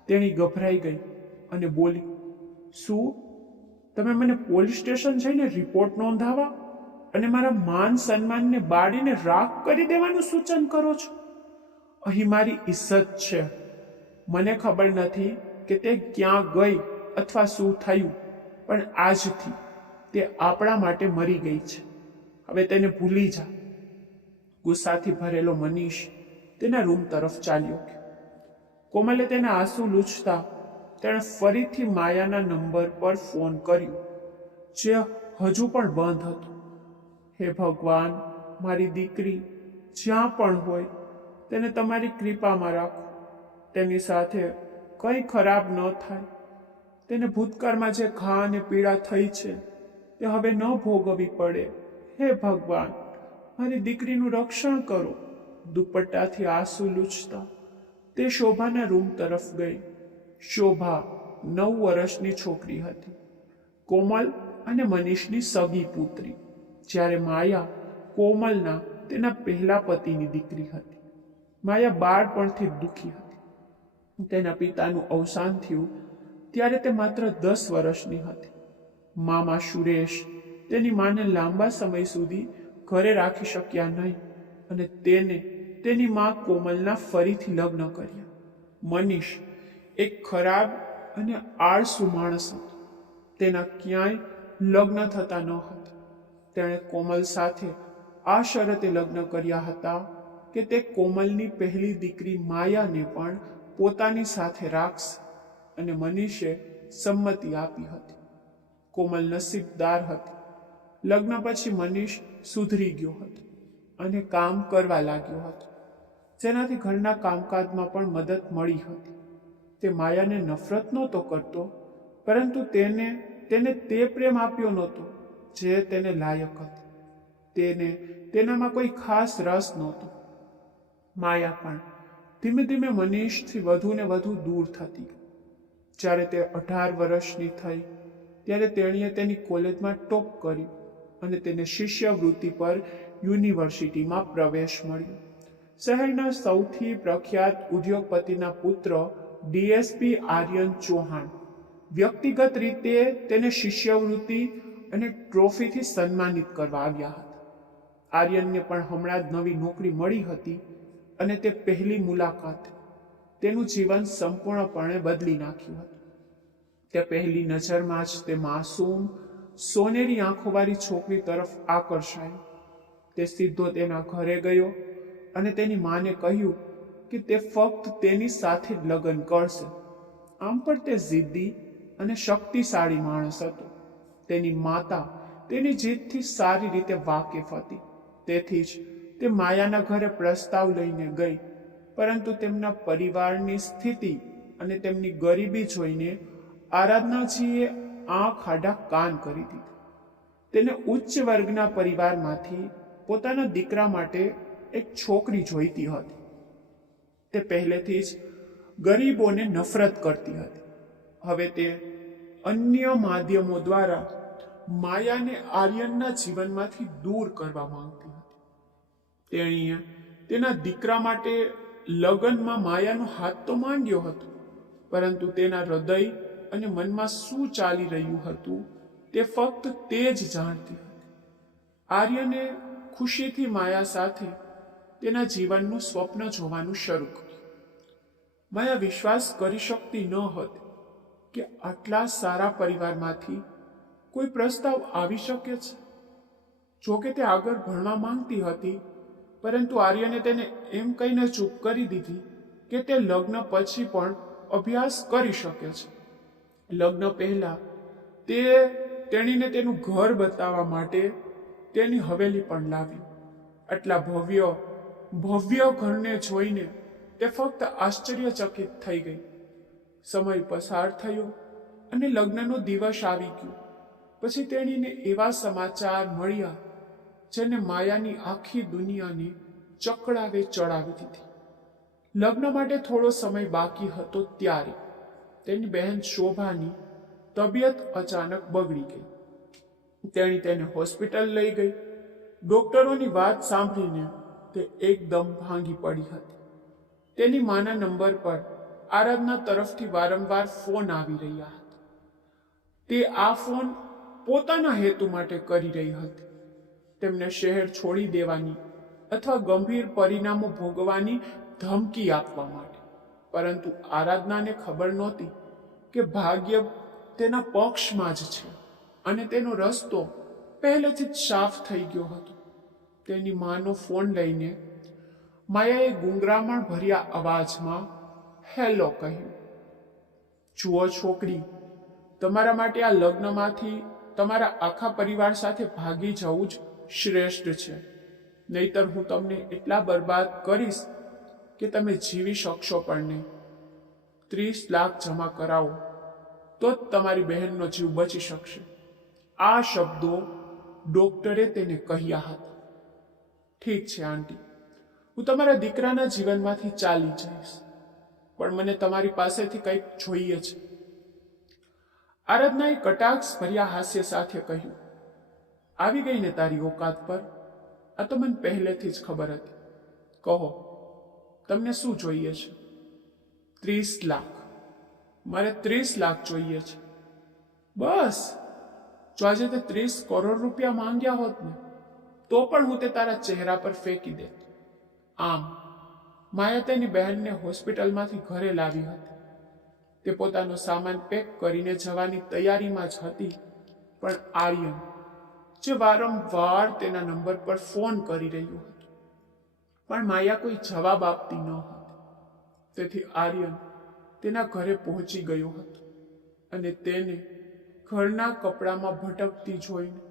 તેણી ગભરાઈ ગઈ અને બોલી, શું તમે મને પોલીસ સ્ટેશન જઈને રિપોર્ટ નોંધાવા અને મારા માન સન્માનને બાળીને રાખ કરી દેવાનું સૂચન કરો છો? અહીં મારી ઇજ્જત છે. મને ખબર નથી કે તે ક્યાં ગઈ અથવા શું થયું, પણ આજથી તે આપણા માટે મરી ગઈ છે. હવે તેને ભૂલી જા. ગુસ્સાથી ભરેલો મનીષ તેના રૂમ તરફ ચાલ્યો ગયો. કોમલે તેના આંસુ લૂછતા તેણે ફરીથી માયાના નંબર પર ફોન કર્યો, જે હજુ પણ બંધ હતો. હે ભગવાન, મારી દીકરી જ્યાં પણ હોય તેને તમારી કૃપામાં રાખો. તેની સાથે કંઈ ખરાબ ન થાય. તેને ભૂતકાળમાં જે ઘા અને પીડા થઈ છે તે હવે ન ભોગવવી પડે. હે ભગવાન, મારી દીકરીનું રક્ષણ કરો. દુપટ્ટાથી આંસુ લૂછતા તે શોભાના રૂમ તરફ ગઈ. શોભા 9 વર્ષની છોકરી હતી, કોમલ અને મનીષની સગી પુત્રી, જ્યારે માયા કોમલના તેના પહેલા પતિની દીકરી હતી. માયા બાળપણથી દુઃખી હતી. તેના પિતાનું અવસાન થયું ત્યારે તે માત્ર 10 વર્ષની હતી. મામા સુરેશ તેની માને લાંબા સમય સુધી ઘરે રાખી શક્યા નહીં અને તેને તેની મા કોમલના ફરીથી લગ્ન કર્યા. મનીષ એક ખરાબ અને આળસુ માણસ હતો. તેના ક્યાંય લગ્ન થતા ન હતા. તેણે કોમલ સાથે આ શરતે લગ્ન કર્યા હતા કે તે કોમલની પહેલી દીકરી માયાને પણ પોતાની સાથે રાખશે અને મનીષે સંમતિ આપી હતી. કોમલ નસીબદાર હતી. લગ્ન પછી મનીષ સુધરી ગયો હતો અને કામ કરવા લાગ્યો હતો, જેનાથી ઘરના કામકાજમાં પણ મદદ મળી હતી. તે માયાને નફરત નહોતો કરતો, પરંતુ તેને તે પ્રેમ આપ્યો નહોતો જે તેને લાયક હતી. તેને તેનામાં કોઈ ખાસ રસ નહોતો. માયા પણ ધીમે ધીમે મનીષથી વધુ ને વધુ દૂર થતી. જ્યારે તે 18 વર્ષની થઈ ત્યારે તેણીએ તેની કોલેજમાં ટોપ કર્યું અને તેને શિષ્યવૃત્તિ પર યુનિવર્સિટીમાં પ્રવેશ મળ્યો. શહેરના સૌથી પ્રખ્યાત ઉદ્યોગપતિના પુત્ર ડીએસપી આર્યન ચૌહાણ વ્યક્તિગત રીતે તેને શિષ્યવૃત્તિ અને ટ્રોફીથી સન્માનિત કરવા આવ્યા હતા. આર્યનને પણ હમણાં જ નવી નોકરી મળી હતી અને તે પહેલી મુલાકાત તેનું જીવન સંપૂર્ણપણે બદલી નાખ્યું હતું. તે પહેલી નજરમાં જ તે માસૂમ સોનેરી આંખોવાળી છોકરી તરફ આકર્ષાયો. તે સીધો તેના ઘરે ગયો અને તેની માને કહ્યું કે તે ફક્ત તેની સાથે જ લગ્ન કરશે. આમ પણ તે જિદ્દી અને શક્તિશાળી માણસ હતો. તેની માતા તેની જીદથી સારી રીતે વાકેફ હતી. તેથી જ તે માયાના ઘરે પ્રસ્તાવ લઈને ગઈ, પરંતુ તેમના પરિવારની સ્થિતિ અને તેમની ગરીબી જોઈને આરાધનાજીએ આંખ આડા કાન કરી દીધા. તેને ઉચ્ચ વર્ગના પરિવારમાંથી પોતાના દીકરા માટે એક છોકરી જોઈતી હતી. તે પહેલેથી જ ગરીબોને નફરત કરતી હતી. હવે તે અન્ય માધ્યમો દ્વારા માયાને આર્યનના જીવનમાંથી દૂર કરવા માંગતી હતી. તેણીએ તેના દીકરા માટે લગ્નમાં માયાનો હાથ તો માંગ્યો હતો, પરંતુ તેના હૃદય અને મનમાં શું ચાલી રહ્યું હતું તે ફક્ત તે જ જાણતી હતી. આર્યને ખુશીથી માયા સાથે તેના જીવનનું સ્વપ્ન જોવાનું શરૂ કર્યું. માયા વિશ્વાસ કરી શકતી ન હતી કે આટલા સારા પરિવારમાંથી કોઈ પ્રસ્તાવ આવી શકે છે. જોકે તે આગળ ભણવા માંગતી હતી, પરંતુ આર્યને તેને એમ કહીને ચૂપ કરી દીધી કે તે લગ્ન પછી પણ અભ્યાસ કરી શકે છે. લગ્ન પહેલા તેણીને તેનું ઘર બતાવવા માટે તેની હવેલી પણ લાવી. આટલા ભવ્ય ઘરને જોઈને તે ફક્ત આશ્ચર્યચકિત થઈ ગઈ. સમય પસાર થયો અને લગ્નનો દિવસ આવી ગયો. પછી તેણીને એવા સમાચાર મળ્યા જેને માયાની આખી દુનિયાને ચકડાવે ચડાવી દીધી. લગ્ન માટે થોડો સમય બાકી હતો ત્યારે તેની બહેન શોભાની તબિયત અચાનક બગડી ગઈ. તેણી તેને હોસ્પિટલ લઈ ગઈ. ડોક્ટરોની વાત સાંભળીને તે એકદમ ભાંગી પડી હતી. તેની માના નંબર પર આરાધના તરફથી વારંવાર ફોન આવી રહ્યા હતા. તે આ ફોન પોતાના હેતુ માટે કરી રહી હતી, તેમને શહેર છોડી દેવાની અથવા ગંભીર પરિણામો ભોગવવાની ધમકી આપવા માટે. પરંતુ આરાધનાને ખબર નહોતી કે ભાગ્ય તેના પક્ષમાં જ છે અને તેનો રસ્તો પહેલેથી જ સાફ થઈ ગયો હતો. તેની માનો ફોન લઈને માયાએ ગુંગરામણ ભર્યા અવાજમાં હેલો કહ્યું. જુઓ છોકરી, તમારા માટે આ લગ્નમાંથી તમારા આખા પરિવાર સાથે ભાગી જવું જ શ્રેષ્ઠ છે. નહીતર હું તમને એટલા બરબાદ કરીશ કે તમે જીવી શકશો પણ નહીં. 30 લાખ જમા કરાવો તો જ તમારી બહેનનો જીવ બચી શકશે. આ શબ્દો ડોક્ટરે તેને કહ્યા હતા. ઠીક છે આંટી, હું તમારા દીકરાના જીવનમાંથી ચાલી જઈશ, પણ મને તમારી પાસેથી કંઈક જોઈએ છે. આરાધનાએ કટાક્ષ ભર્યા હાસ્ય સાથે કહ્યું, આવી ગઈ ને તારી ઓકાત પર? આ તો મને પહેલેથી જ ખબર હતી. કહો, તમને શું જોઈએ છે? 30 લાખ. મારે 30 લાખ જોઈએ છે. બસ, જો આજે તે 30 કરોડ રૂપિયા માંગ્યા હોત ને, તો પણ હું તે તારા ચહેરા પર ફેંકી દેત. આમ માયા તેની બહેનને હોસ્પિટલમાંથી ઘરે લાવી હતી. તે પોતાનો સામાન પેક કરીને જવાની તૈયારીમાં જ હતી, પણ આર્યન, જે વારંવાર તેના નંબર પર ફોન કરી રહ્યું હતું, પણ માયા કોઈ જવાબ આપતી ન હતી. તેથી આર્યન તેના ઘરે પહોંચી ગયો હતો અને તેને ઘરના કપડામાં ભટકતી જોઈને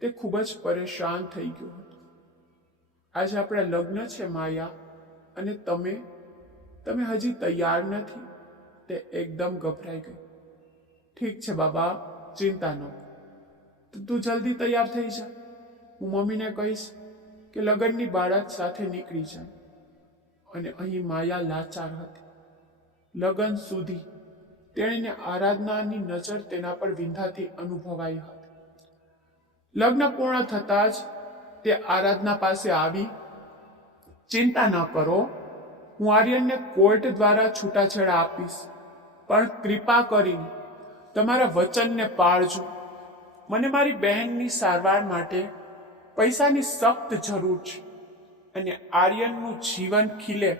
તે ખૂબ જ પરેશાન થઈ ગયો હતો. આજે આપણા લગ્ન છે માયા, અને તમે હજી તૈયાર નથી. તે એકદમ ગભરાઈ ગઈ. ઠીક છે બાબા, ચિંતા ન કર. તું જલ્દી તૈયાર થઈ જા. હું મમ્મીને કહીશ કે લગ્નની બારાત સાથે નીકળી જાય. અને અહીં માયા લાચાર હતી. લગ્ન સુધી તેણીને આરાધનાની નજર તેના પર વિંધાતી અનુભવાઈ હતી. લગ્ન પૂર્ણ થતાં જ તે આરાધના પાસે આવી. ચિંતા ન કરો, હું આર્યનને કોર્ટ દ્વારા છૂટાછેડા આપીશ, પણ કૃપા કરીને તમારા વચનને પાળજો. મને મારી બહેનની સારવાર માટે પૈસાની સખ્ત જરૂર છે, અને આર્યનનું જીવન ખીલે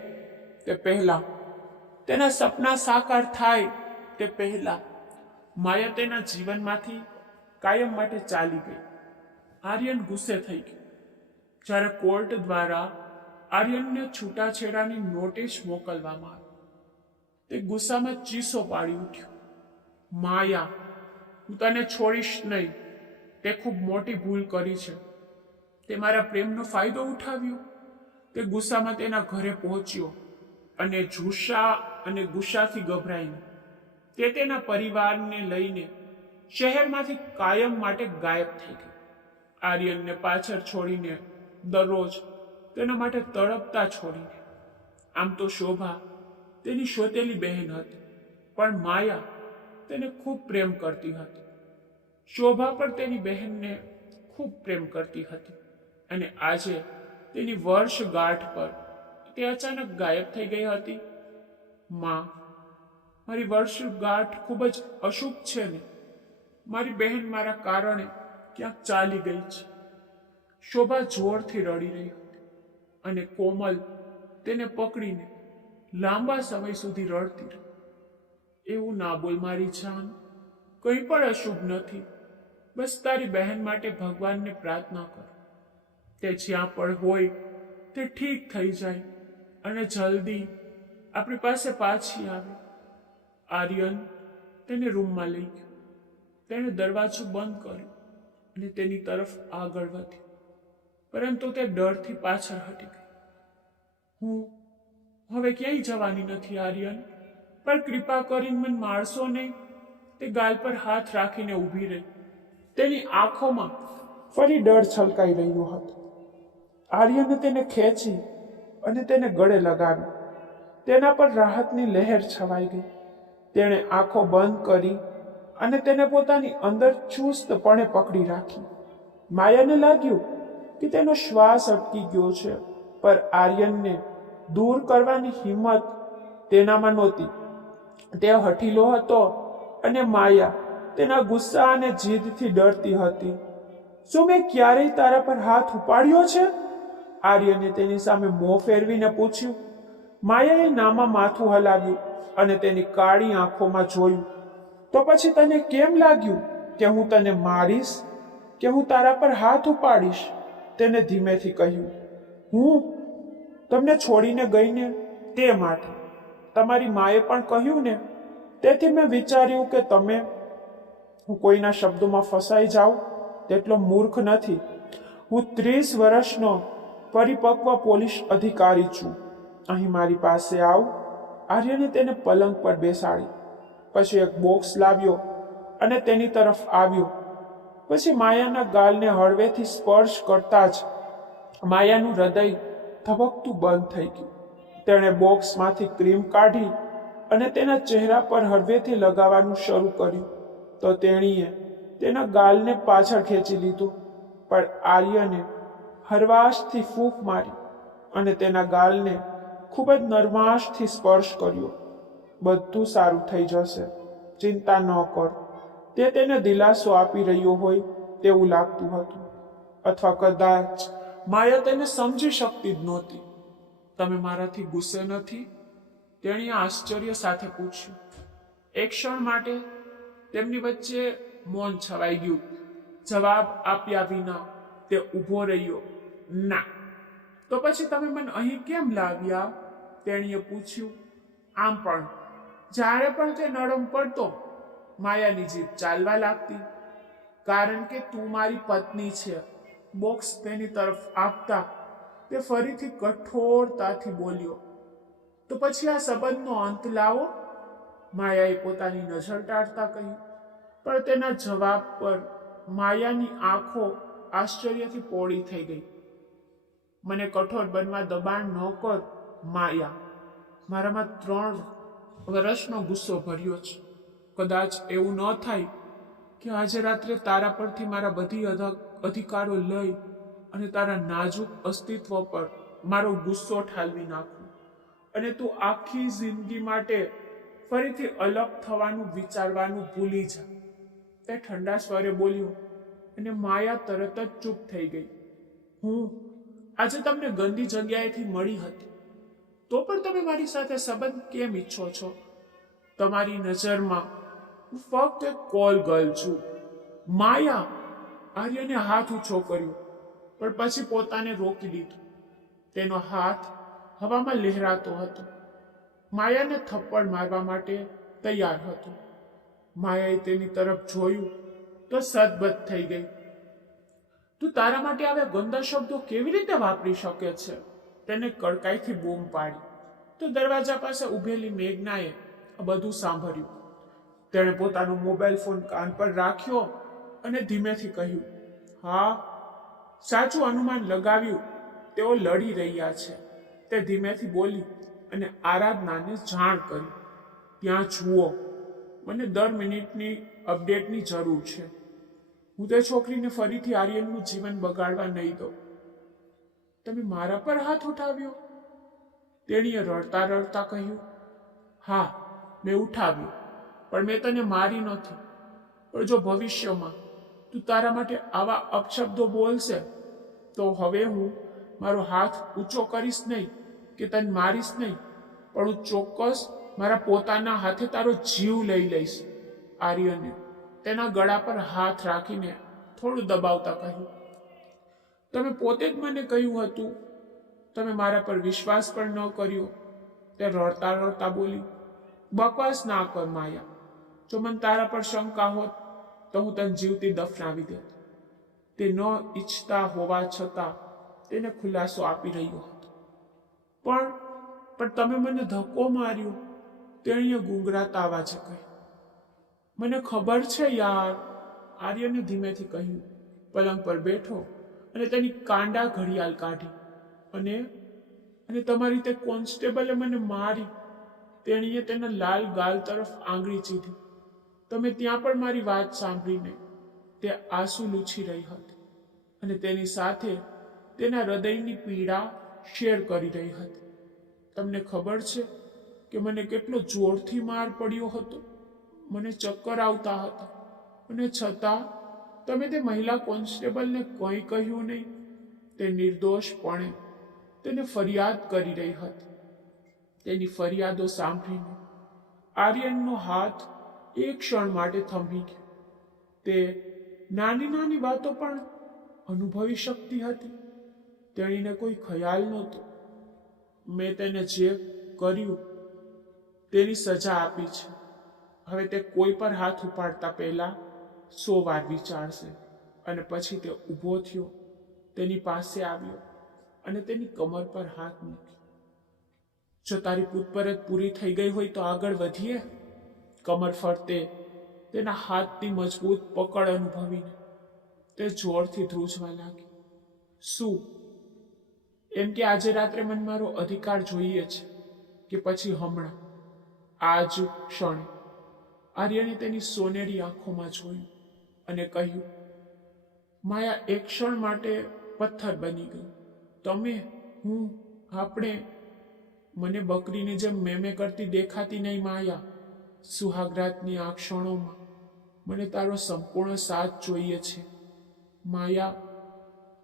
તે પહેલા, તેના સપના સાકાર થાય તે પહેલા માયા તેના જીવનમાંથી કાયમ માટે ચાલી ગઈ. આર્યન ગુસ્સે થઈ ગયો. જ્યારે કોર્ટ દ્વારા આર્યનને છૂટાછેડાની નોટિસ મોકલવામાં આવી, તે ગુસ્સામાં ચીસો પાડી ઉઠ્યો. માયા, હું તને છોડીશ નહીં. તે ખૂબ મોટી ભૂલ કરી છે. તે મારા પ્રેમનો ફાયદો ઉઠાવ્યો. તે ગુસ્સામાં તેના ઘરે પહોંચ્યો અને ગુસ્સાથી ગભરાઈને તે તેના પરિવારને લઈને શહેરમાંથી કાયમ માટે ગાયબ થઈ ગઈ. આર્યનને પાછળ છોડીને, દરરોજ તેના માટે તડપતા છોડીને. આમ તો શોભા તેની સોતેલી બહેન હતી, પણ માયા તેને ખૂબ પ્રેમ કરતી હતી. શોભા પણ તેની બહેનને ખૂબ પ્રેમ કરતી હતી, અને આજે તેની વર્ષગાંઠ પર તે અચાનક ગાયબ થઈ ગઈ હતી. માં, મારી વર્ષગાંઠ ખૂબ જ અશુભ છે ને. મારી બહેન મારા કારણે ક્યાંક ચાલી ગઈ છે. શોભા જોરથી રડી રહી હતી, અને કોમલ તેને પકડીને લાંબા સમય સુધી રડતી રહી. એવું ના બોલ મારી જાન, કંઈ પણ અશુભ નથી. બસ તારી બહેન માટે ભગવાનને પ્રાર્થના કર. તે જ્યાં પણ હોય તે ઠીક થઈ જાય અને જલ્દી આપણી પાસે પાછી આવે. આર્યન તેને રૂમમાં લઈ ગયો. તેણે દરવાજો બંધ કર્યો અને તેની તરફ આગળ વધ્યો, પરંતુ તે ડરથી પાછળ હટી ગઈ. હું હવે ક્યાંય જવાની નથી આર્યન, પણ કૃપા કરીને મને મારશો નહીં. તે ગાલ પર હાથ રાખીને ઊભી રહી. તેની આંખોમાં ફરી ડર છલકાઈ રહ્યો હતો. આર્યને તેને ખેંચી અને તેને ગળે લગાવી. તેના પર રાહતની લહેર છવાઈ ગઈ. તેણે આંખો બંધ કરી અને તેને પોતાની અંદર ચુસ્તપણે પકડી રાખી. માયાને લાગ્યું કે તેનો શ્વાસ અટકી ગયો છે, પર આર્યનને દૂર કરવાની હિંમત તેનામાં નહોતી. તે હઠીલો હતો અને માયા તેના ગુસ્સા અને જીદથી ડરતી હતી. શું મેં ક્યારેય તારા પર હાથ ઉપાડ્યો છે? આર્યને તેની સામે મોં ફેરવીને પૂછ્યું. માયાએ નામાં માથું હલાવ્યું અને તેની કાળી આંખોમાં જોયું. તો પછી તને કેમ લાગ્યું કે હું તને મારીશ, કે હું તારા પર હાથ ઉપાડીશ? તેને ધીમેથી કહ્યું. હું તમને છોડીને ગઈને તે માટે. તમારી માએ પણ કહ્યું ને, તેથી મેં વિચાર્યું કે હું કોઈના શબ્દોમાં ફસાઈ જાઉં તેટલો મૂર્ખ નથી. હું 30 વર્ષનો પરિપક્વ પોલીસ અધિકારી છું. અહીં મારી પાસે આવ. આર્યને તેને પલંગ પર બેસાડી. પછી એક બોક્સ લાવ્યો અને તેની તરફ આવ્યો. પછી માયાના ગાલને હળવેથી સ્પર્શ કરતા જ માયાનું હૃદય ધબકતું બંધ થઈ ગયું. તેણે બોક્સમાંથી ક્રીમ કાઢી અને તેના ચહેરા પર હળવેથી લગાવવાનું શરૂ કર્યું. તો તેણીએ તેના ગાલને પાછળ ખેંચી લીધો, પણ આર્યને હરવાશથી ફૂંક મારી અને તેના ગાલને ખૂબ જ નરમાશથી સ્પર્શ કર્યો. બધું સારું થઈ જશે, ચિંતા ન કર. તે તેને દિલાસો આપી રહ્યો હોય તેવું લાગતું હતું. અથવા કદાચ માયા તેને સમજી શકતી જ નહોતી. તમે મારાથી ગુસ્સે નથી? તેણીએ આશ્ચર્ય સાથે પૂછ્યું. એક ક્ષણ માટે તેમની વચ્ચે મૌન છવાઈ ગયું. જવાબ આપ્યા વિના તે ઊભો રહ્યો. ના. તો પછી તમે મને અહીં કેમ લાવ્યા? તેણીએ પૂછ્યું. આમ પણ જ્યારે પણ તે નરમ પડતો, માયાની જીભ ચાલવા લાગતી. કારણ કે તું મારી પત્ની છે. બોક્સ તેની તરફ આપતા તે ફરીથી કઠોરતાથી બોલ્યો. તો પછી આ સંબંધનો અંત લાવો? માયાએ પોતાની નજર ટાળતા કહ્યું. પણ તેના જવાબ પર માયાની આંખો આશ્ચર્યથી પોળી થઈ ગઈ. મને કઠોર બનવા દબાણ ન કર માયા. મારામાં 3 વર્ષનો ગુસ્સો ભર્યો છે. કદાચ એવું ન થાય કે આજે રાત્રે તારા પરથી મારા બધી અધિકારો લઈ અને તારા નાજુક અસ્તિત્વ પર મારો ગુસ્સો ઠાલવી નાખું અને તું આખી જિંદગી માટે ફરીથી અલગ થવાનું વિચારવાનું ભૂલી જા. તે ઠંડા સ્વરે બોલ્યો અને માયા તરત જ ચૂપ થઈ ગઈ. હું આજે તમને ગંદી જગ્યાએથી મળી હતી, તો પણ તમે મારી સાથે સંબંધ કેમ ઈચ્છો છો? તમારી નજરમાં હું ફક્ત એક કોલ ગર્લ છું. માયા! આર્યને હાથ ઊંચો કર્યો, પણ પછી પોતાને રોકી લીધો. તેનો હાથ હવામાં લહેરાતો હતો. માયાને થપ્પડ મારવા માટે તૈયાર હતો. માયાએ તેની તરફ જોયું તો સદબદ થઈ ગઈ. તું તારા માટે આવા ગંદા શબ્દો કેવી રીતે વાપરી શકે છે? તેને કડકાઈથી બૂમ પાડી. તો દરવાજા પાસે ઊભેલી મેઘનાએ બધું સાંભળ્યું. તેણે પોતાનો મોબાઈલ ફોન કાન પર રાખ્યો અને ધીમેથી કહ્યું, હા, સાચું અનુમાન લગાવ્યું. તેઓ લડી રહ્યા છે. તે ધીમેથી બોલી અને આરાધનાને જાણ કરી. ત્યાં જુઓ, મને દર મિનિટની અપડેટની જરૂર છે. હું તે છોકરીને ફરીથી આર્યનનું જીવન બગાડવા નહીં દઉં. તમે મારા પર હાથ ઉઠાવ્યો? તેણીએ રડતા રડતા કહ્યું. હા, મેં ઉઠાવ્યો, પણ મેં તને મારી નથી. પણ જો ભવિષ્યમાં તું તારા માટે આવા અપશબ્દો બોલશે તો હવે હું મારો હાથ ઊંચો કરીશ નહીં કે તને મારીશ નહીં, પણ હું ચોક્કસ મારા પોતાના હાથે તારો જીવ લઈ લઈશ. આર્યને તેના ગળા પર હાથ રાખીને થોડું દબાવતા કહ્યું. તમે પોતે જ મને કહ્યું હતું. તમે મારા પર વિશ્વાસ પણ ન કર્યો. તે રડતા રડતા બોલી. બકવાસ ના કર માયા. જો મને તારા પર શંકા હોત તો હું તને જીવતી દફનાવી દેત. તે ન ઈચ્છતા હોવા છતાં તેને ખુલાસો આપી રહ્યો હતો. પણ તમે મને ધક્કો માર્યો, તેણીએ ગુંગરાતા અવાજે કહ્યું. મને ખબર છે યાર, આર્યને ધીમેથી કહ્યું. પલંગ પર બેઠો અને તેની કાંડા ઘડિયાળ કાઢી. અને તમારી તે કોન્સ્ટેબલે મને મારી. તેણીએ તેના લાલ ગાલ તરફ આંગળી ચીધી. તમે ત્યાં પણ મારી વાત સાંભળીને તે આંસુ લૂછી રહી હતી અને તેની સાથે તેના હૃદયની પીડા શેર કરી રહી હતી. તમને ખબર છે કે મને કેટલો જોરથી માર પડ્યો હતો? મને ચક્કર આવતા હતા અને છતાં તમે તે મહિલા કોન્સ્ટેબલને કંઈ કહ્યું નહીં. તે નિર્દોષપણે તેને ફરિયાદ કરી રહી હતી. તેની ફરિયાદો સાંભળીને આર્યનનો હાથ એક ક્ષણ માટે થંભી ગયો. તે નાની નાની વાતો પણ અનુભવી શકતી હતી. તેણીને કોઈ ખ્યાલ નહોતો. મેં તેને જે કર્યું તેની સજા આપી છે. હવે તે કોઈ પર હાથ ઉપાડતા પહેલા 100 વાર વિચારશે. અને પછી તે ઊભો થયો, તેની પાસે આવ્યો અને તેની કમર પર હાથ મૂક્યો. જો તારી પૂછપરછ પૂરી થઈ ગઈ હોય તો આગળ વધીએ. કમર ફરતે તેના હાથની મજબૂત પકડ અનુભવીને તે જોરથી ધ્રુજવા લાગી. શું? એમ કે આજે રાત્રે મને મારો અધિકાર જોઈએ છે કે પછી હમણાં આ જ ક્ષણે? આર્યને તેની સોનેરી આંખોમાં જોયું અને કહ્યું. માયા એક ક્ષણ માટે પથ્થર બની ગઈ. તમે, હું, આપણે. મને બકરીની જેમ મેમે કરતી દેખાતી નહીં માયા. સુહાગરાતની આ ક્ષણોમાં મને તારો સંપૂર્ણ સાથ જોઈએ છે માયા.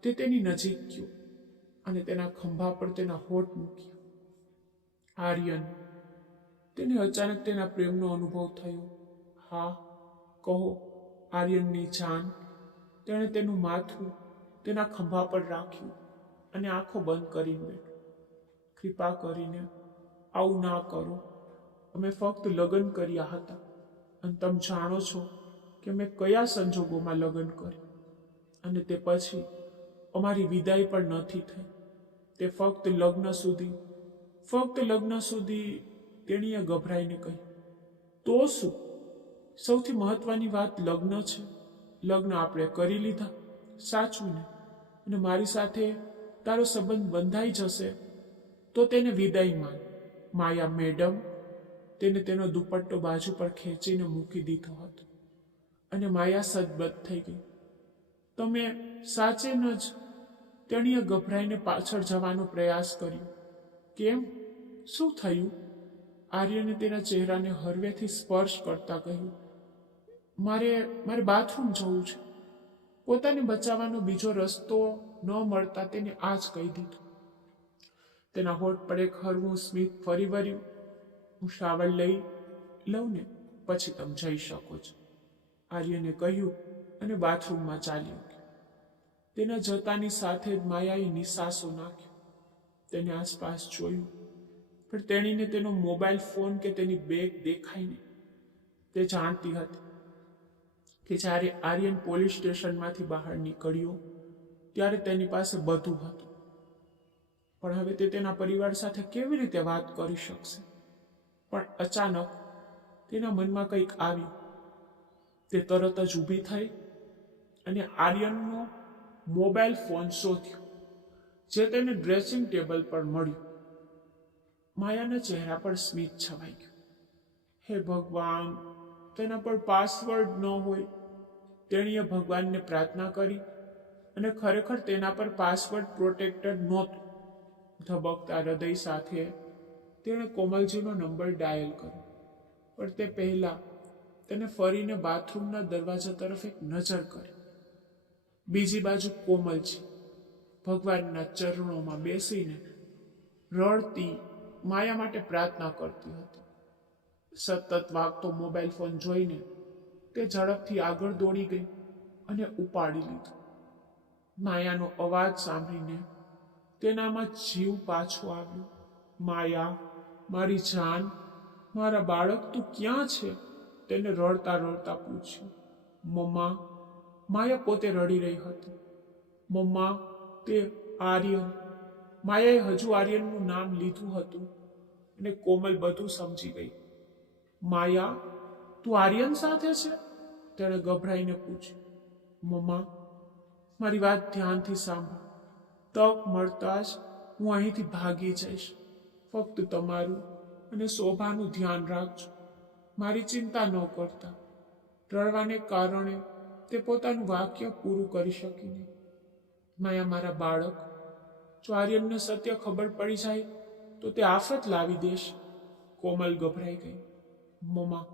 તે તેની નજીક ગયો અને તેના ખંભા પર તેના હોઠ મૂક્યા. આર્યન, તેને અચાનક તેના પ્રેમનો અનુભવ થયો. હા, કહો આર્યનની જાન. તેણે તેનું માથું તેના ખંભા પર રાખ્યું અને આંખો બંધ કરીને બેઠો. કૃપા કરીને આવું ના કરો. અમે ફક્ત લગ્ન કર્યા હતા અને તમે જાણો છો કે મેં કયા સંજોગોમાં લગ્ન કર્યા, અને તે પછી અમારી વિદાય પણ નથી થઈ. તે ફક્ત લગ્ન સુધી તેણીએ ગભરાઈને કહ્યું. તો શું? સૌથી મહત્વની વાત લગ્ન છે. લગ્ન આપણે કરી લીધા, સાચું ને? અને મારી સાથે તારો સંબંધ બંધાઈ જશે તો તેને વિદાય માન. માયા મેડમ. તેને તેનો દુપટ્ટો બાજુ પર ખેંચીને મૂકી દીધો હતો અને માયા સદબદ થઈ ગઈ. તમે સાચે ન જ? તેણીએ ગભરાઈને પાછળ જવાનો પ્રયાસ કર્યો. કેમ? શું થયું? આર્યને તેના ચહેરાને હળવેથી સ્પર્શ કરતા કહ્યું. મારે બાથરૂમ જવું છે. પોતાને બચાવવાનો બીજો રસ્તો ન મળતા તેને આ જ કહી દીધું. તેના હોઠ પર એક હળવું સ્મિત ફરી વળ્યું. હું શાવર લઈ લઉં ને પછી તમે જઈ શકો છો, આર્યને કહ્યું અને બાથરૂમમાં ચાલ્યો ગયો. તેના જતાની સાથે જ માયાએ નિસાસો નાખ્યો. તેને આસપાસ જોયું, પણ તેણીને તેનો મોબાઈલ ફોન કે તેની બેગ દેખાઈ નહીં. તે જાણતી હતી કે જ્યારે આર્યન પોલીસ સ્ટેશનમાંથી બહાર નીકળ્યો ત્યારે તેની પાસે બધું હતું, પણ હવે તે તેના પરિવાર સાથે કેવી રીતે વાત કરી શકશે? પણ અચાનક તેના મનમાં કંઈક આવ્યું. તે તરત જ ઊભી થઈ અને આર્યનનો મોબાઈલ ફોન શોધ્યો, જે તેને ડ્રેસિંગ ટેબલ પર મળ્યું. માયાના ચહેરા પર સ્મિત છવાઈ ગયું. હે ભગવાન, તેના પર પાસવર્ડ ન હોય. તેણીએ ભગવાનને પ્રાર્થના કરી અને ખરેખર તેના પર પાસવર્ડ પ્રોટેક્ટેડ નહોતું. ધબકતા હૃદય સાથે તેણે કોમલજીનો નંબર ડાયલ કર્યો, પણ તે પહેલા તેને ફરીને બાથરૂમના દરવાજા તરફ એક નજર કરી. બીજી બાજુ કોમલજી ભગવાનના ચરણોમાં બેસીને રડતી માયા માટે પ્રાર્થના કરતી હતી. સતત વાગતો મોબાઈલ ફોન જોઈને તે ઝડપથી આગળ દોડી ગઈ અને ઉપાડી લીધો. માયાનો અવાજ સાંભળીને તેનામાં જીવ પાછો આવ્યો. માયા, મારી જાન, મારા બાળક, તું ક્યાં છે? તેને રડતા રડતા પૂછ્યું. મમ્મા. માયા પોતે રડી રહી હતી. મમ્મા, તે આર્યન. માયાએ હજુ આર્યનનું નામ લીધું હતું અને કોમલ બધું સમજી ગઈ. માયા, તું આર્યન સાથે છે? તેણે ગભરાઈને પૂછ્યું. મમ્મા, મારી વાત ધ્યાનથી સાંભળ. તક મળતા જ હું અહીંથી ભાગી જઈશ. ફક્ત તમારું અને શોભાનું ધ્યાન રાખજો. મારી ચિંતા ન કરતા. રડવાને કારણે તે પોતાનું વાક્ય પૂરું કરી શકી નહીં. માયા, મારા બાળક, જો આર્યનને સત્ય ખબર પડી જાય તો તે આફત લાવી દેશે. કોમલ ગભરાઈ ગઈ. મમ્મા,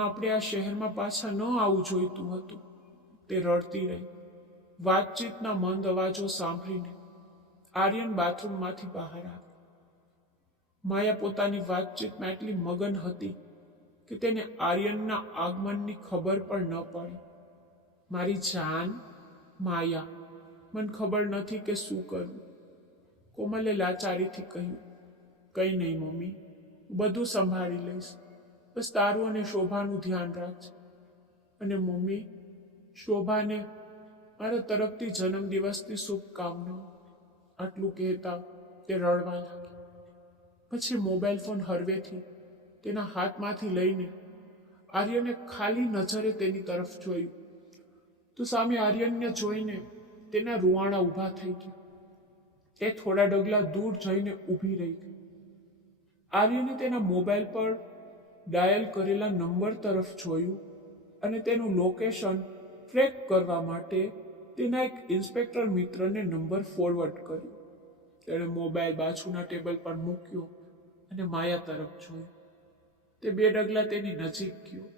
આપણે આ શહેરમાં પાછા ન આવવું જોઈતું હતું. તે રડતી રહી. વાતચીતના મંદ અવાજો સાંભળીને આર્યન બાથરૂમમાંથી બહાર આવ્યો. માયા પોતાની વાતચીતમાં એટલી મગન હતી કે તેને આર્યનના આગમનની ખબર પણ ન પડી. મારી જાન, માયા, મને ખબર નથી કે શું કરવું. કોમલે લાચારીથી કહ્યું. કંઈ નહીં મમ્મી, હું બધું સંભાળી લઈશ. બસ તારું અને શોભાનું ધ્યાન રાખજે. અને મમ્મી, શોભાને મારા તરફથી જન્મદિવસની શુભકામનાઓ. આટલું કહેતા તે રડવા લાગી. પછી મોબાઈલ ફોન હળવેથી તેના હાથમાંથી લઈને આર્યને ખાલી નજરે તેની તરફ જોયું તો સામે આર્યનને જોઈને તેના રૂવાણા ઊભા થઈ ગયા. તે થોડા ડગલા દૂર જઈને ઊભી રહી ગઈ. આર્યને તેના મોબાઈલ પર ડાયલ કરેલા નંબર તરફ જોયું અને તેનું લોકેશન ટ્રેક કરવા માટે તેના એક ઇન્સ્પેક્ટર મિત્રને નંબર ફોરવર્ડ કર્યો. તેણે મોબાઈલ બાજુના ટેબલ પર મૂક્યો અને માયા તરફ જોયું. તે 2 ડગલા તેની નજીક ગયો.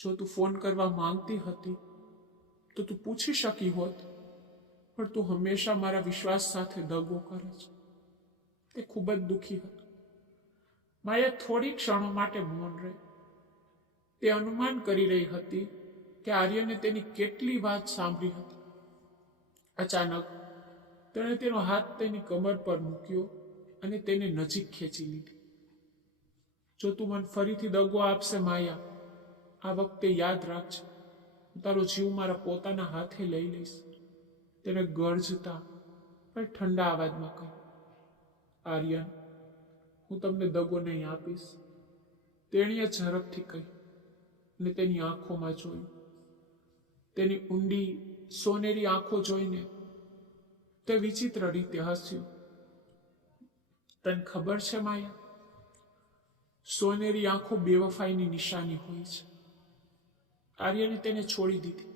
જો તું ફોન કરવા માંગતી હતી તો તું પૂછી શકી હોત, પણ તું હંમેશા મારા વિશ્વાસ સાથે દગો કરે છે. તે ખૂબ જ દુઃખી હતો. માયા થોડી ક્ષણો માટે મૌન રહી. તે અનુમાન કરી રહી હતી કે આર્યને તેની કેટલી વાત સાંભળી હતી. અચાનક તેણે તેનો હાથ તેની કમર પર મૂક્યો અને તેને નજીક ખેંચી લીધી. જો તું મને ફરીથી દગો આપશે માયા, આ વખતે યાદ રાખજે, હું તારો જીવ મારા પોતાના હાથે લઈ લઈશ. તેને ગરજતા પણ ઠંડા અવાજમાં કહ્યું. આર્યન, હું તમને દગો નહીં આપીશ, તેણીએ ઝડપથી કહ્યું અને તેની આંખોમાં જોયું. તેની ઊંડી સોનેરી આંખો જોઈને તે વિચિત્ર રીતે હસ્યો. તને ખબર છે માયા, સોનેરી આંખો બેવફાઈની નિશાની હોય છે. આર્યને તેને છોડી દીધી.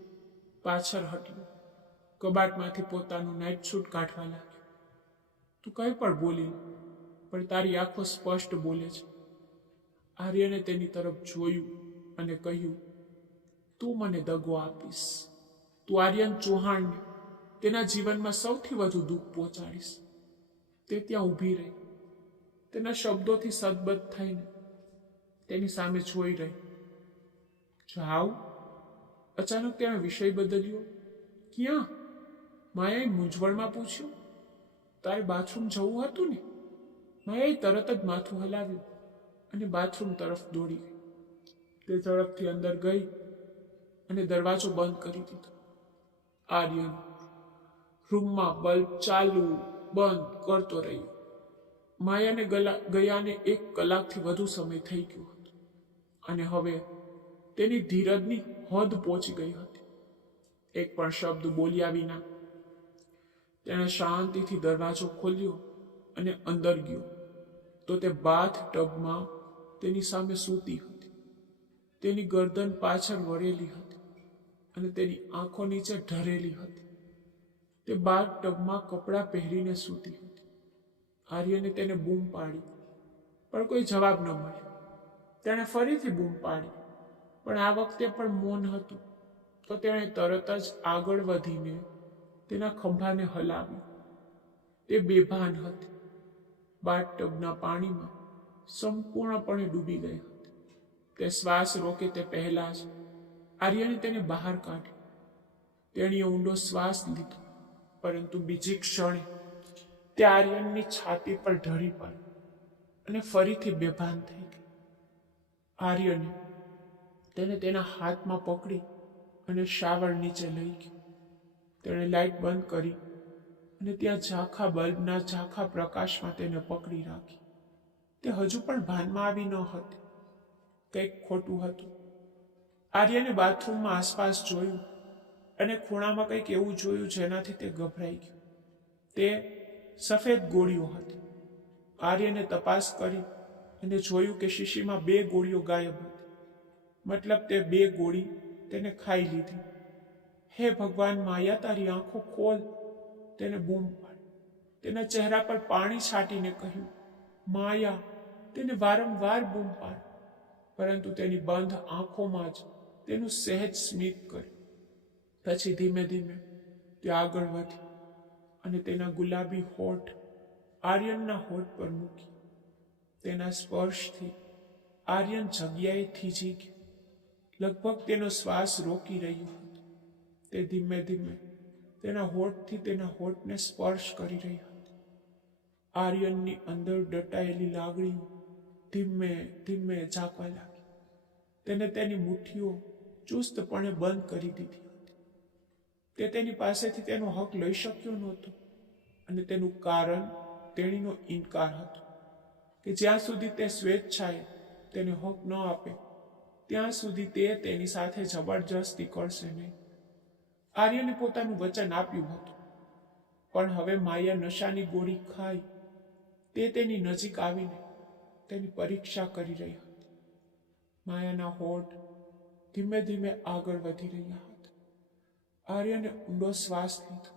પાછળ હટ્યો. કબાટમાંથી પોતાનું નાઇટ સૂટ કાઢવા લાગ્યો. તું કંઈ પણ બોલી, પણ તારી આંખો સ્પષ્ટ બોલે છે. આર્યને તેની તરફ જોયું અને કહ્યું, તું મને દગો આપીશ. તું આર્યન ચૌહાણને તેના જીવનમાં સૌથી વધુ દુઃખ પહોંચાડીશ. તે ત્યાં ઊભી રહી. તેના શબ્દોથી સદબદ્ધ થઈને તેની સામે જોઈ રહી. જાવ. અચાનક તેણે વિષય બદલ્યો. ક્યાં? માયાએ મૂંઝવણમાં પૂછ્યું. તારે બાથરૂમ જવું હતું ને? માયાએ તરત જ માથું હલાવ્યું અને બાથરૂમ તરફ દોડી ગઈ. તે ઝડપથી અંદર ગઈ અને દરવાજો બંધ કરી દીધો. આર્યન રૂમમાં બલ્બ ચાલુ બંધ કરતો રહ્યો. માયાને ગયાને 1 કલાકથી વધુ સમય થઈ ગયો હતો અને હવે તેની ધીરજની હદ પહોંચી ગઈ હતી. એક પણ શબ્દ બોલ્યા વિના તેણે શાંતિથી દરવાજો ખોલ્યો અને અંદર ગયો તો તે બાથ ટબમાં તેની સામે સૂતી હતી. તેની ગરદન પાછળ વળેલી હતી અને તેની આંખો નીચે ઢરેલી હતી. તે બાથ ટબમાં કપડાં પહેરીને સૂતી હતી. આર્યને તેને બૂમ પાડી, પણ કોઈ જવાબ ન મળ્યો. તેણે ફરીથી બૂમ પાડી, પણ આ વખતે પણ મૌન હતું. તો તેણે તરત જ આગળ વધીને તેના ખંભાને હલાવ્યું. તે બેભાન હતી. બાથટબના પાણીમાં સંપૂર્ણપણે ડૂબી ગઈ હતી. તે શ્વાસ રોકે તે પહેલા જ આર્યને તેને બહાર કાઢ્યો. તેણીએ ઊંડો શ્વાસ લીધો, પરંતુ બીજી ક્ષણે તે આર્યનની છાતી પર ઢળી પડી અને ફરીથી બેભાન થઈ ગઈ. આર્યને તેને તેના હાથમાં પકડી અને શાવર નીચે લઈ ગયો. તેણે લાઇટ બંધ કરી અને ત્યાં ઝાંખા બલ્બના ઝાંખા પ્રકાશમાં તેને પકડી રાખી. તે હજુ પણ ભાનમાં આવી ન હતી. કંઈક ખોટું હતું. આર્યને બાથરૂમમાં આસપાસ જોયું અને ખૂણામાં કંઈક એવું જોયું જેનાથી તે ગભરાઈ ગયો. તે સફેદ ગોળીઓ હતી. આર્યને તપાસ કરી અને જોયું કે શીશીમાં 2 ગોળીઓ ગાયબ હતી. મતલબ તે 2 ગોળી તેને ખાઈ લીધી. હે ભગવાન, માયા, તારી આંખો ખોલ, તેને બૂમ પાડી. તેના ચહેરા પર પાણી છાંટીને કહ્યું, માયા. તેને વારંવાર બૂમ પાડી, પરંતુ તેની બંધ આંખોમાં જ તેનું સહેજ સ્મિત કર્યું. પછી ધીમે ધીમે તે આગળ વધી અને તેના ગુલાબી હોઠ આર્યનના હોઠ પર મૂકી. તેના સ્પર્શથી આર્યન જગ્યાએ થીજી ગયો. લગભગ તેનો શ્વાસ રોકી રહ્યો હતો. તે ધીમે ધીમે તેના હોઠથી તેના હોઠને સ્પર્શ કરી રહી હતી. આર્યનની અંદર દટાયેલી લાગણીઓ ધીમે ધીમે ઝાંકવા લાગી. તેને તેની મુઠ્ઠીઓ ચુસ્તપણે બંધ કરી દીધી હતી. તે તેની પાસેથી તેનો હક લઈ શક્યો નહોતો. અને તેનું કારણ તેણીનો ઇનકાર હતો કે જ્યાં સુધી તે સ્વેચ્છાએ તેને હક ન આપે ત્યાં સુધી તે તેની સાથે જબરજસ્તી કરશે નહીં. આર્યને પોતાનું વચન આપ્યું હતું, પણ હવે માયા નશાની ગોળી ખાઈ તે તેની નજીક આવીને તેની પરીક્ષા કરી રહી હતી. માયાના હોઠ ધીમે ધીમે આગળ વધી રહ્યા હતા. આર્યને ઊંડો શ્વાસ લીધો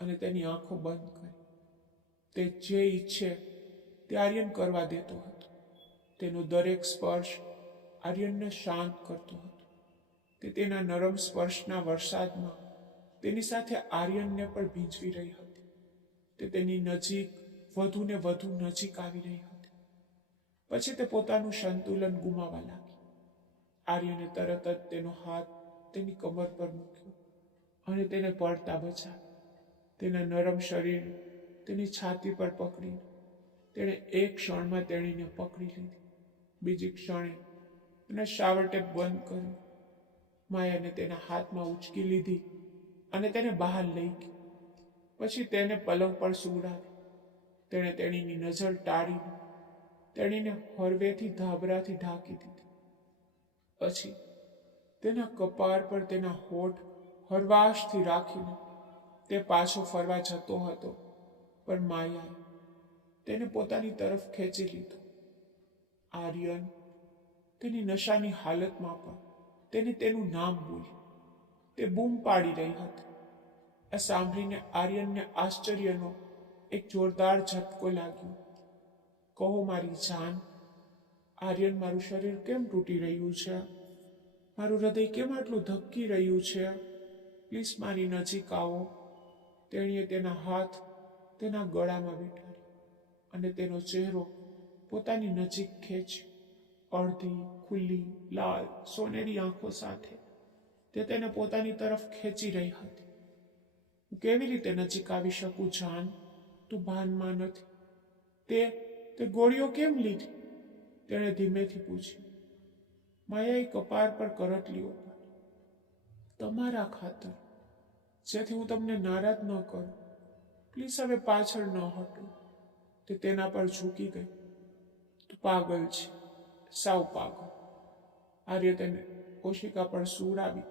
અને તેની આંખો બંધ કરી. તે જે ઈચ્છે તે આર્યન કરવા દેતો હતો. તેનો દરેક સ્પર્શ આર્યનને શાંત કરતો હતો. તે તેના નરમ સ્પર્શના વરસાદમાં તેની સાથે આર્યનને પણ ભીંજવી રહી હતી. તે તેની નજીક વધુ ને વધુ નજીક આવી રહી હતી. પછી તે પોતાનું સંતુલન ગુમાવવા લાગી. આર્યને તરત જ તેનો હાથ તેની કમર પર મૂક્યો અને તેને પડતા બચાવ્યો. તેના નરમ શરીર તેની છાતી પર પકડીને તેણે એક ક્ષણમાં તેણીને પકડી લીધી. બીજી ક્ષણે તેને શાવરટેપ બંધ કર્યું. માયાને તેના હાથમાં ઉચકી લીધી અને તેને બહાર લઈ ગઈ. પછી તેને પલંગ પર સુવડાવી. તેણે તેણીની નજર ટાળીને તેણીને હળવેથી ધાબરાથી ઢાંકી દીધી. પછી તેના કપાળ પર તેના હોઠ હળવાશથી રાખીને તે પાછો ફરવા જતો હતો, પણ માયાએ તેને પોતાની તરફ ખેંચી લીધો. આર્યન તેની નશાની હાલતમાં પણ તેને તેનું નામ બોલ્યું. તે બૂમ પાડી રહી હતી. આ સાંભળીને આર્યનને આશ્ચર્યનો એક જોરદાર ઝટકો લાગ્યો. કહો મારી જાન, આર્યન, મારું શરીર કેમ તૂટી રહ્યું છે? મારું હૃદય કેમ આટલું ધબકી રહ્યું છે? પ્લીઝ મારી નજીક આવો. તેણીએ તેના હાથ તેના ગળામાં બેઠાડ્યો અને તેનો ચહેરો પોતાની નજીક ખેંચ્યો. અડધી ખુલ્લી લાલ સોનેરી આંખો સાથે તે તેને પોતાની તરફ ખેંચી રહી હતી. હું કેવી રીતે નજીક આવી શકું જાન? તું ભાનમાં નથી. તે ગોળીઓ કેમ લીધી? તેણે ધીમેથી પૂછ્યું. માયાએ કપાળ પર કરટલીઓ પાડી. તમારા ખાતર, જેથી હું તમને નારાજ ન કરું. પ્લીઝ હવે પાછળ ન હટો. તે તેના પર ઝૂકી ગઈ. તું પાગલ છે, સાવ પાગલ. આર્ય તેને કોશિકા પર સુવડાવી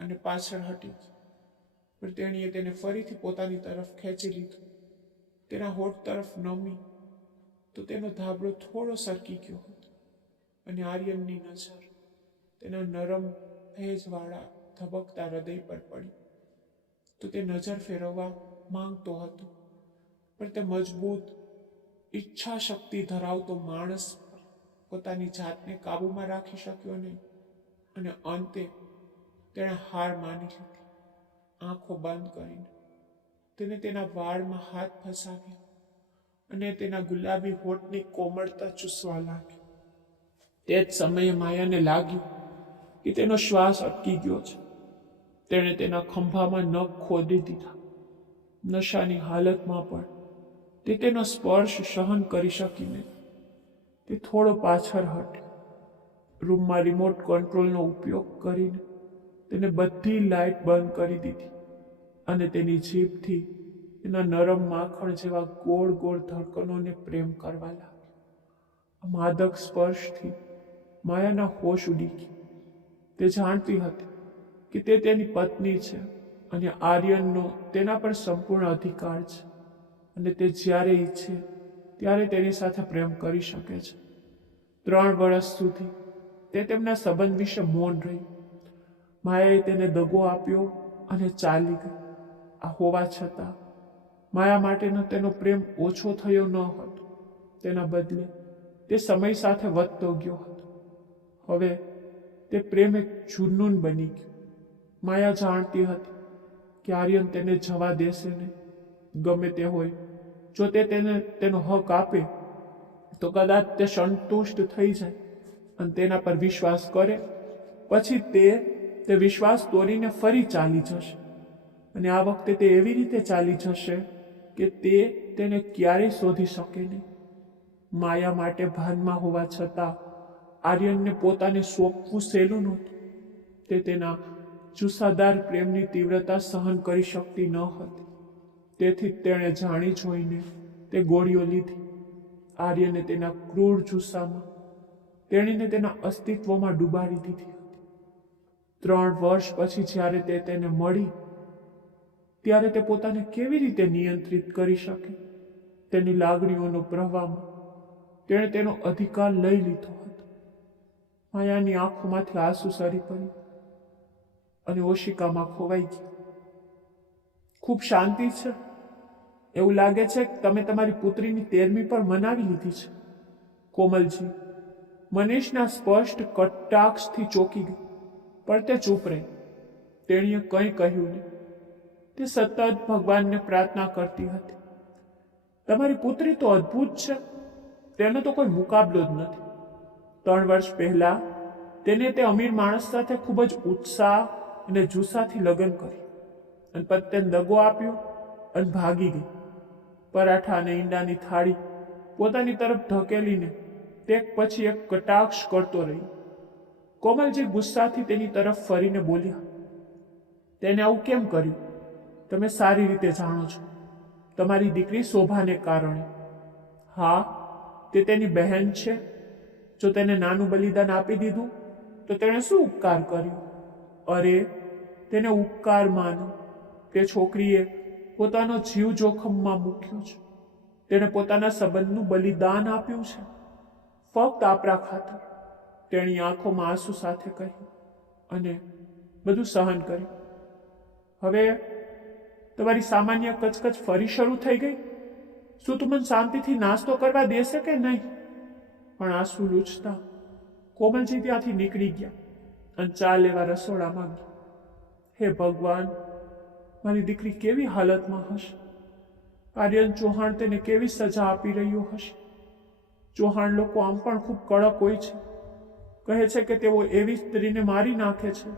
અને પાછળ હટી ગઈ. પણ તેણીએ તેને ફરીથી પોતાની તરફ ખેંચી લીધો. તેના હોઠ તરફ નમી તો તેનો ધાબળો થોડો સરકી ગયો હતો અને આર્યનની નજર તેના નરમ ભેજવાળા ધબકતા હૃદય પર પડી. તો તે નજર ફેરવવા માંગતો હતો, પણ તે મજબૂત ઈચ્છા શક્તિ ધરાવતો માણસ પોતાની જાતને કાબૂમાં રાખી શક્યો નહીં અને અંતે તેણે હાર માની લીધી. આંખો બંધ કરીને તેને તેના વાળમાં હાથ ફસાવ્યા અને તેના ગુલાબી હોઠની કોમળતા ચૂસવા લાગ્યો. તે જ સમયે માયાને લાગ્યું કે તેનો શ્વાસ અટકી ગયો છે. તેણે તેના ખંભામાં નખ ખોદી દીધા. નશાની હાલતમાં પણ તે તેનો સ્પર્શ સહન કરી શકી નહીં. તે થોડો પાછળ હટ્યો. રૂમમાં રિમોટ કંટ્રોલનો ઉપયોગ કરીને તેને બધી લાઇટ બંધ કરી દીધી અને તેની જીભથી તેના નરમ માખણ જેવા ગોળ ગોળ ધડકનોને પ્રેમ કરવા લાગ્યો. આ માદક સ્પર્શથી માયાના હોશ ઉડી ગયા. તે જાણતી હતી કે તે તેની પત્ની છે અને આર્યનનો તેના પર સંપૂર્ણ અધિકાર છે અને તે જ્યારે ઈચ્છે ત્યારે તેની સાથે પ્રેમ કરી શકે છે. 3 વર્ષ સુધી તે તેમના સંબંધ વિશે મૌન રહી. માયાએ તેને દગો આપ્યો અને ચાલી ગઈ. આ હોવા છતાં માયા માટેનો તેનો પ્રેમ ઓછો થયો ન હતો. તેના બદલે તે સમય સાથે વધતો ગયો હતો. હવે તે પ્રેમ એક જુનૂન બની ગયો. માયા જાણતી હતી કે આર્યન તેને જવા દેશે નહીં. ગમે તે હોય, જો તે તેને તેનો હક આપે તો કદાચ તે સંતુષ્ટ થઈ જાય અને તેના પર વિશ્વાસ કરે. પછી તે વિશ્વાસ તોડીને ફરી ચાલી જશે અને આ વખતે તે એવી રીતે ચાલી જશે કે તે તેને ક્યારેય શોધી શકે નહીં. માયા માટે ભાનમાં હોવા છતાં આર્યનને પોતાને સોંપવું સહેલું નહોતું. તે તેના જુસ્સાદાર પ્રેમની તીવ્રતા સહન કરી શકતી ન હતી. તેથી તેણે જાણી જોઈને તે ગોળીઓ લીધી. આર્યને તેના ક્રૂર જુસ્સામાં તેણીને તેના અસ્તિત્વમાં ડૂબાડી દીધી હતી. 3 વર્ષ પછી જ્યારે તે તેને મળી ત્યારે તે પોતાને કેવી રીતે નિયંત્રિત કરી શકે? તેની લાગણીઓનો પ્રવાહમાં તેણે તેનો અધિકાર લઈ લીધો હતો. માયાની આંખોમાંથી આંસુ સરી પડ્યું અને ઓશિકામાં ખોવાઈ ગયા. ખૂબ શાંતિ છે. એવું લાગે છે કે તમે તમારી પુત્રીની 13મી પણ મનાવી લીધી છે. કોમલજી મનીષના સ્પષ્ટ કટાક્ષથી ચોંકી ગઈ, પણ તે ચૂપ રહી. તેણીએ કંઈ કહ્યું નહીં. તે સતત ભગવાનને પ્રાર્થના કરતી હતી. તમારી પુત્રી તો અદ્ભુત છે. તેનો તો કોઈ મુકાબલો જ નથી. 3 વર્ષ પહેલા તેને તે અમીર માણસ સાથે ખૂબ જ ઉત્સાહ અને જુસ્સાથી લગ્ન કર્યું અને પછી તેને દગો આપ્યો અને ભાગી ગઈ. પરાઠા અને ઈંડાની થાળી પોતાની તરફ ધકેલીને તે પછી એક કટાક્ષ કરતો રહ્યો. કોમલજી ગુસ્સાથી તેની તરફ ફરીને બોલ્યા, તેને આવું કેમ કર્યું? તમે સારી રીતે જાણો છો. તમારી દીકરી શોભાને કારણે. હા, તે તેની બહેન છે. જો તેને નાનું બલિદાન આપી દીધું તો તેણે શું ઉપકાર કર્યો? અરે, તેને ઉપકાર માનો. તે છોકરીએ પોતાનો જીવ જોખમમાં મૂક્યો છે. તેણે પોતાના સંબંધનું બલિદાન આપ્યું છે, ફક્ત આપણા ખાતર. તેણી આંખોમાં આંસુ સાથે કહ્યું અને બધું સહન કર્યું. હવે તમારી સામાન્ય કચકચ ફરી શરૂ થઈ ગઈ. શું તું મને શાંતિથી નાસ્તો કરવા દેશે કે નહીં? પણ આંસુ લૂછતા કોમલજી ત્યાંથી નીકળી ગયા અને ચા લેવા રસોડામાં ગયા. હે ભગવાન, મારી દીકરી કેવી હાલતમાં હશે? આર્યન ચૌહાણ તેને કેવી સજા આપી રહ્યો હશે? ચૌહાણ લોકો આમ પણ ખૂબ કડક હોય છે. કહે છે કે તેઓ એવી સ્ત્રીને મારી નાખે છે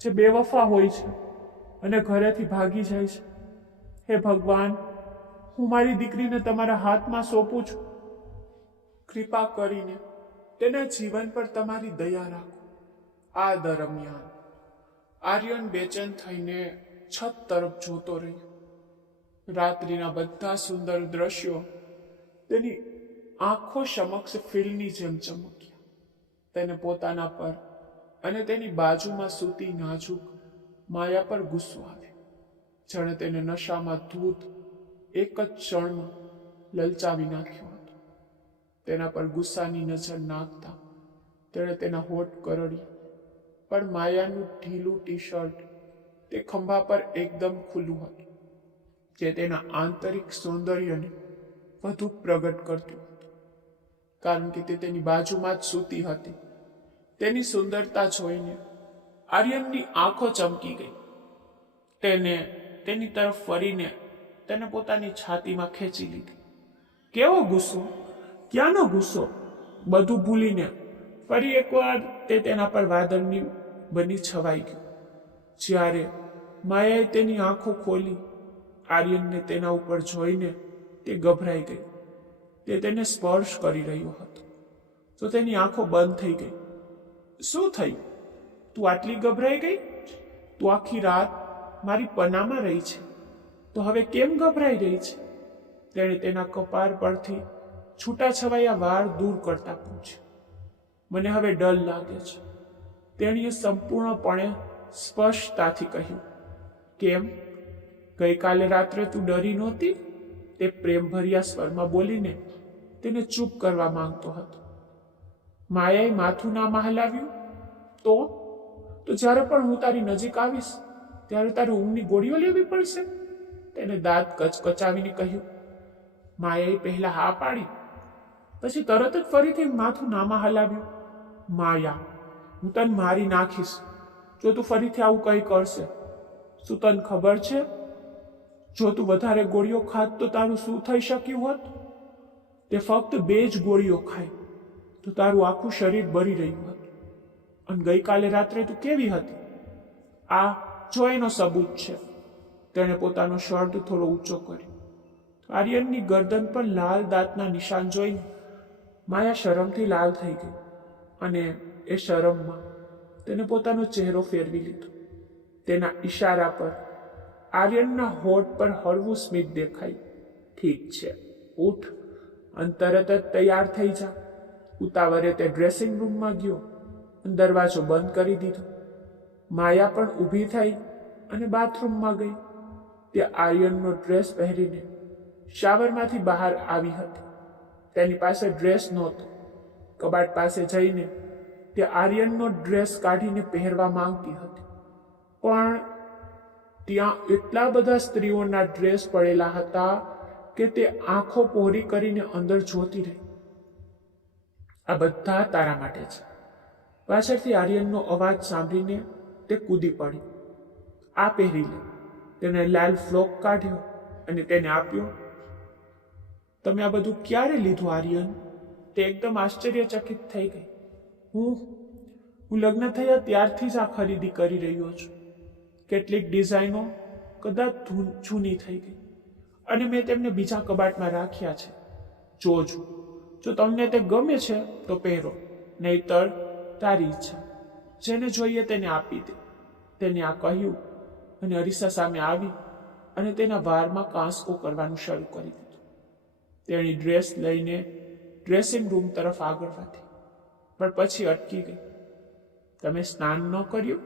જે બેવફા હોય છે અને ઘરેથી ભાગી જાય છે. હે ભગવાન, હું મારી દીકરીને તમારા હાથમાં સોંપું છું. કૃપા કરીને તેના જીવન પર તમારી દયા રાખો. આ દરમિયાન આર્યન બેચેન થઈને છત તરફ જોતો રહ્યો. રાત્રિના બધા સુંદર દ્રશ્યો તેની આંખો સમક્ષ ફીલની જેમ ચમક્યા. તેને પોતાના પર અને તેની બાજુમાં સૂતી નાજુક માયા પર ગુસ્સો આવ્યો. જાણે તેને નશામાં ધૂત એક જ ક્ષણમાં લલચાવી નાખ્યો હતો. તેના પર ગુસ્સાની નજર નાખતા તેણે તેના હોઠ કરડ્યા, પણ માયાનું ઢીલું ટી-શર્ટ તે ખંભા પર એકદમ ખુલ્લું હતું, જે તેના આંતરિક સૌંદર્યને વધુ પ્રગટ કરતું હતું. કારણ કે તે તેની બાજુમાં જ સૂતી હતી. તેની સુંદરતા જોઈને આર્યનની આંખો ચમકી ગઈ. તેને તેની તરફ ફરીને તેને પોતાની છાતીમાં ખેંચી લીધી. કેવો ગુસ્સો! ક્યાંનો ગુસ્સો! બધું ભૂલીને ફરી એકવાર તે તેના પર વાદળની બની છવાઈ ગયું. જ્યારે માયાએ તેની આંખો ખોલી, આર્યનને તેના ઉપર જોઈને તે ગભરાઈ ગઈ. તે તેને સ્પર્શ કરી રહ્યો હતો તો તેની આંખો બંધ થઈ ગઈ. શું થયું? તું આટલી ગભરાઈ ગઈ? તું આખી રાત મારી પનામાં રહી છે, તો હવે કેમ ગભરાઈ રહી છે? તેણે તેના કપાળ પરથી છૂટાછવાયા વાળ દૂર કરતા પૂછ્યું. મને હવે ડર લાગે છે, તેણીએ સંપૂર્ણપણે સ્પષ્ટતાથી કહ્યું. કેમ? ગઈકાલે રાત્રે તું ડરી નહોતી? તે પ્રેમભર્યા સ્વરમાં બોલીને તેને ચૂપ કરવા માંગતો હતો. માયાએ માથું ના હલાવ્યું. તો જ્યારે પણ હું તારી નજીક આવીશ ત્યારે તારી ઊંઘની ગોળીઓ લેવી પડશે, તેને દાંત કચકચાવીને કહ્યું. માયાએ પહેલા હા પાડી, પછી તરત જ ફરીથી માથું નામાં હલાવ્યું. માયા, હું તને મારી નાખીશ જો તું ફરીથી આવું કંઈ કરશે. શું તને ખબર છે, જો તું વધારે ગોળીઓ ખાત તો તારું શું થઈ શક્યું હોત? તે ફક્ત 2 જ ગોળીઓ ખાય તો તારું આખું શરીર બળી રહ્યું હતું. અને ગઈકાલે રાત્રે તું કેવી હતી? આ જો એનો સબૂત છે. તેણે પોતાનો શર્ટ થોડો ઊંચો કર્યો. આર્યનની ગરદન પર લાલ દાંતના નિશાન જોઈને માયા શરમથી લાલ થઈ ગઈ અને એ શરમમાં તેને પોતાનો ચહેરો ફેરવી લીધો. તેના ઈશારા પર આર્યનના હોઠ પર હળવું સ્મિત દેખાયું. ઠીક છે, ઉઠ અને તરત જ તૈયાર થઈ જા. ઉતાવળે તે ડ્રેસિંગ રૂમમાં ગયો અને દરવાજો બંધ કરી દીધો. માયા પણ ઊભી થઈ અને બાથરૂમમાં ગઈ. તે આર્યનનો ડ્રેસ પહેરીને શાવરમાંથી બહાર આવી હતી. તેની પાસે ડ્રેસ નહોતો. કબાટ પાસે જઈને તે આર્યનનો ડ્રેસ કાઢીને પહેરવા માંગતી હતી, પણ ત્યાં એટલા બધા સ્ત્રીઓના ડ્રેસ પડેલા હતા કે તે આંખો પહોળી કરીને અંદર જોતી રહી. આ બધા તારા માટે છે. પાછળથી આર્યનનો અવાજ સાંભળીને તે કૂદી પડી. આ પહેરી લે. તેને લાલ ફ્રોક કાઢ્યો અને તેને આપ્યો. તમે આ બધું ક્યારે લીધું આર્યન? તે એકદમ આશ્ચર્યચકિત થઈ ગઈ. હું લગ્ન થયા ત્યારથી જ આ ખરીદી કરી રહ્યો છું. કેટલીક ડિઝાઇનો કદાચ જૂની થઈ ગઈ અને મેં તેમને બીજા કબાટમાં રાખ્યા છે. જોજો, જો તમને તે ગમે છે તો પહેરો, નહીતર તારી ઈચ્છા. જેને જોઈએ તેને આપી દે. તેને આ કહ્યું અને અરીસા સામે આવી અને તેના વારમાં કાંસકો કરવાનું શરૂ કરી દીધું. તેણી ડ્રેસ લઈને ડ્રેસિંગ રૂમ તરફ આગળ વધી, પણ પછી અટકી ગઈ. તમે સ્નાન ન કર્યું?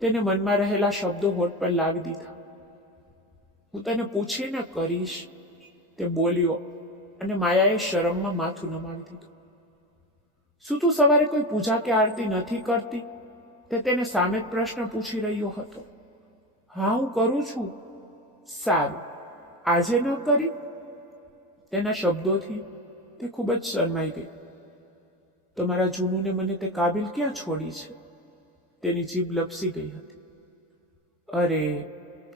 તેને મનમાં રહેલા શબ્દો હોઠ પર લાવી દીધા. હું તને પૂછીને કરીશ, તે બોલ્યો અને માયાએ શરમમાં માથું નમાવી દીધું. શું તું સવારે કોઈ પૂજા કે આરતી નથી કરતી? તે તેને સામે જ પ્રશ્ન પૂછી રહ્યો હતો. હા, હું કરું છું. સારું, આજે ન કરી? તેના શબ્દોથી તે ખૂબ જ શરમાઈ ગઈ. તમારા જૂનુને મને તે કાબિલ ક્યાં છોડી છે? તેની જીભ લપસી ગઈ હતી. અરે,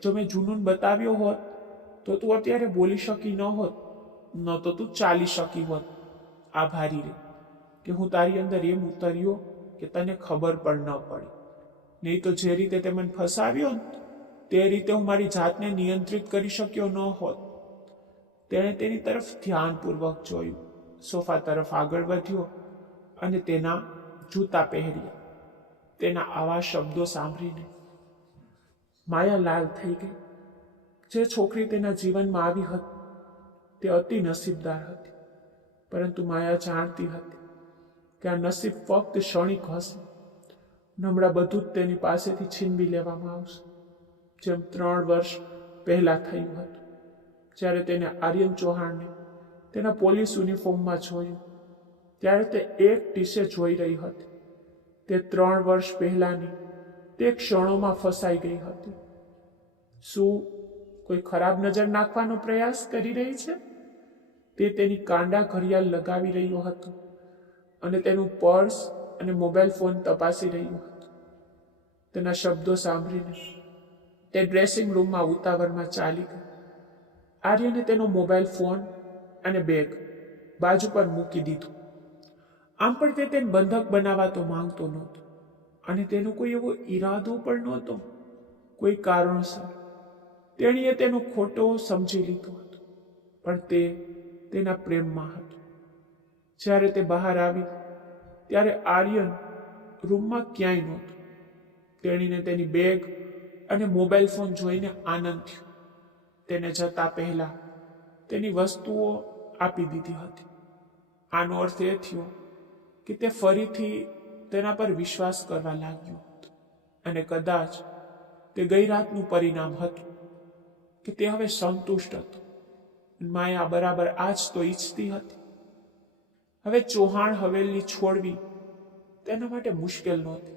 જો મેં જૂનુન બતાવ્યો હોત તો તું અત્યારે બોલી શકી ન હોત, ન તો તું ચાલી શકી હોત. આભારી રે કે હું તારી અંદર એમ ઉતર્યો કે તને ખબર પણ ન પડી. નહીં તો જે રીતે તે મને ફસાવ્યો તે રીતે હું મારી જાતને નિયંત્રિત કરી શક્યો ન હોત. તેણે તેની તરફ ધ્યાનપૂર્વક જોયું, સોફા તરફ આગળ વધ્યો અને તેના જૂતા પહેર્યા. તેના આવા શબ્દો સાંભળીને માયા લાલ થઈ ગઈ. જે છોકરી તેના જીવનમાં આવી હતી તે અતિ નસીબદાર હતી, પરંતુ માયા જાણતી હતી કે આ નસીબ ફક્ત ક્ષણિક હશે. હમણાં બધું જ તેની પાસેથી છીનવી લેવામાં આવશે, જેમ 3 વર્ષ પહેલા થયું હતું, જ્યારે તેને આર્યન ચૌહાણને તેના પોલીસ યુનિફોર્મમાં જોયું. ત્યારે તે એક ટીસે જોઈ રહી હતી. તે 3 વર્ષ પહેલાની તે ક્ષણોમાં ફસાઈ ગઈ હતી. શું કોઈ ખરાબ નજર નાખવાનો પ્રયાસ કરી રહી છે? તે તેની કાંડા ઘડિયાળ લગાવી રહ્યો હતો અને તેનું પર્સ અને મોબાઈલ ફોન તપાસી રહ્યો હતો. તેના શબ્દો સાંભળીને તે ડ્રેસિંગ રૂમમાં ઉતાવળમાં ચાલી ગઈ. આર્યને તેનો મોબાઈલ ફોન અને બેગ બાજુ પર મૂકી દીધું. આમ પણ તે તેને બંધક બનાવવા તો માંગતો નહોતો અને તેનો કોઈ એવો ઈરાદો પણ નહોતો. કોઈ કારણસર તેણીએ તેનો ખોટો સમજી લીધો હતો, પણ તે તેના પ્રેમમાં હતો. જ્યારે તે બહાર આવી ત્યારે આર્યન રૂમમાં ક્યાંય નહોતો. તેણીને તેની બેગ અને મોબાઈલ ફોન જોઈને આનંદ થયો. તેને જતા પહેલા તેની વસ્તુઓ આપી દીધી હતી. આનો અર્થ એ થયો કે તે ફરીથી તેના પર વિશ્વાસ કરવા લાગ્યો હતો અને કદાચ તે ગઈ રાતનું પરિણામ હતું કે તે હવે સંતુષ્ટ હતો. માયા બરાબર આ જ તો ઈચ્છતી હતી. હવે ચૌહાણ હવેલી છોડવી તેના માટે મુશ્કેલ નહોતી.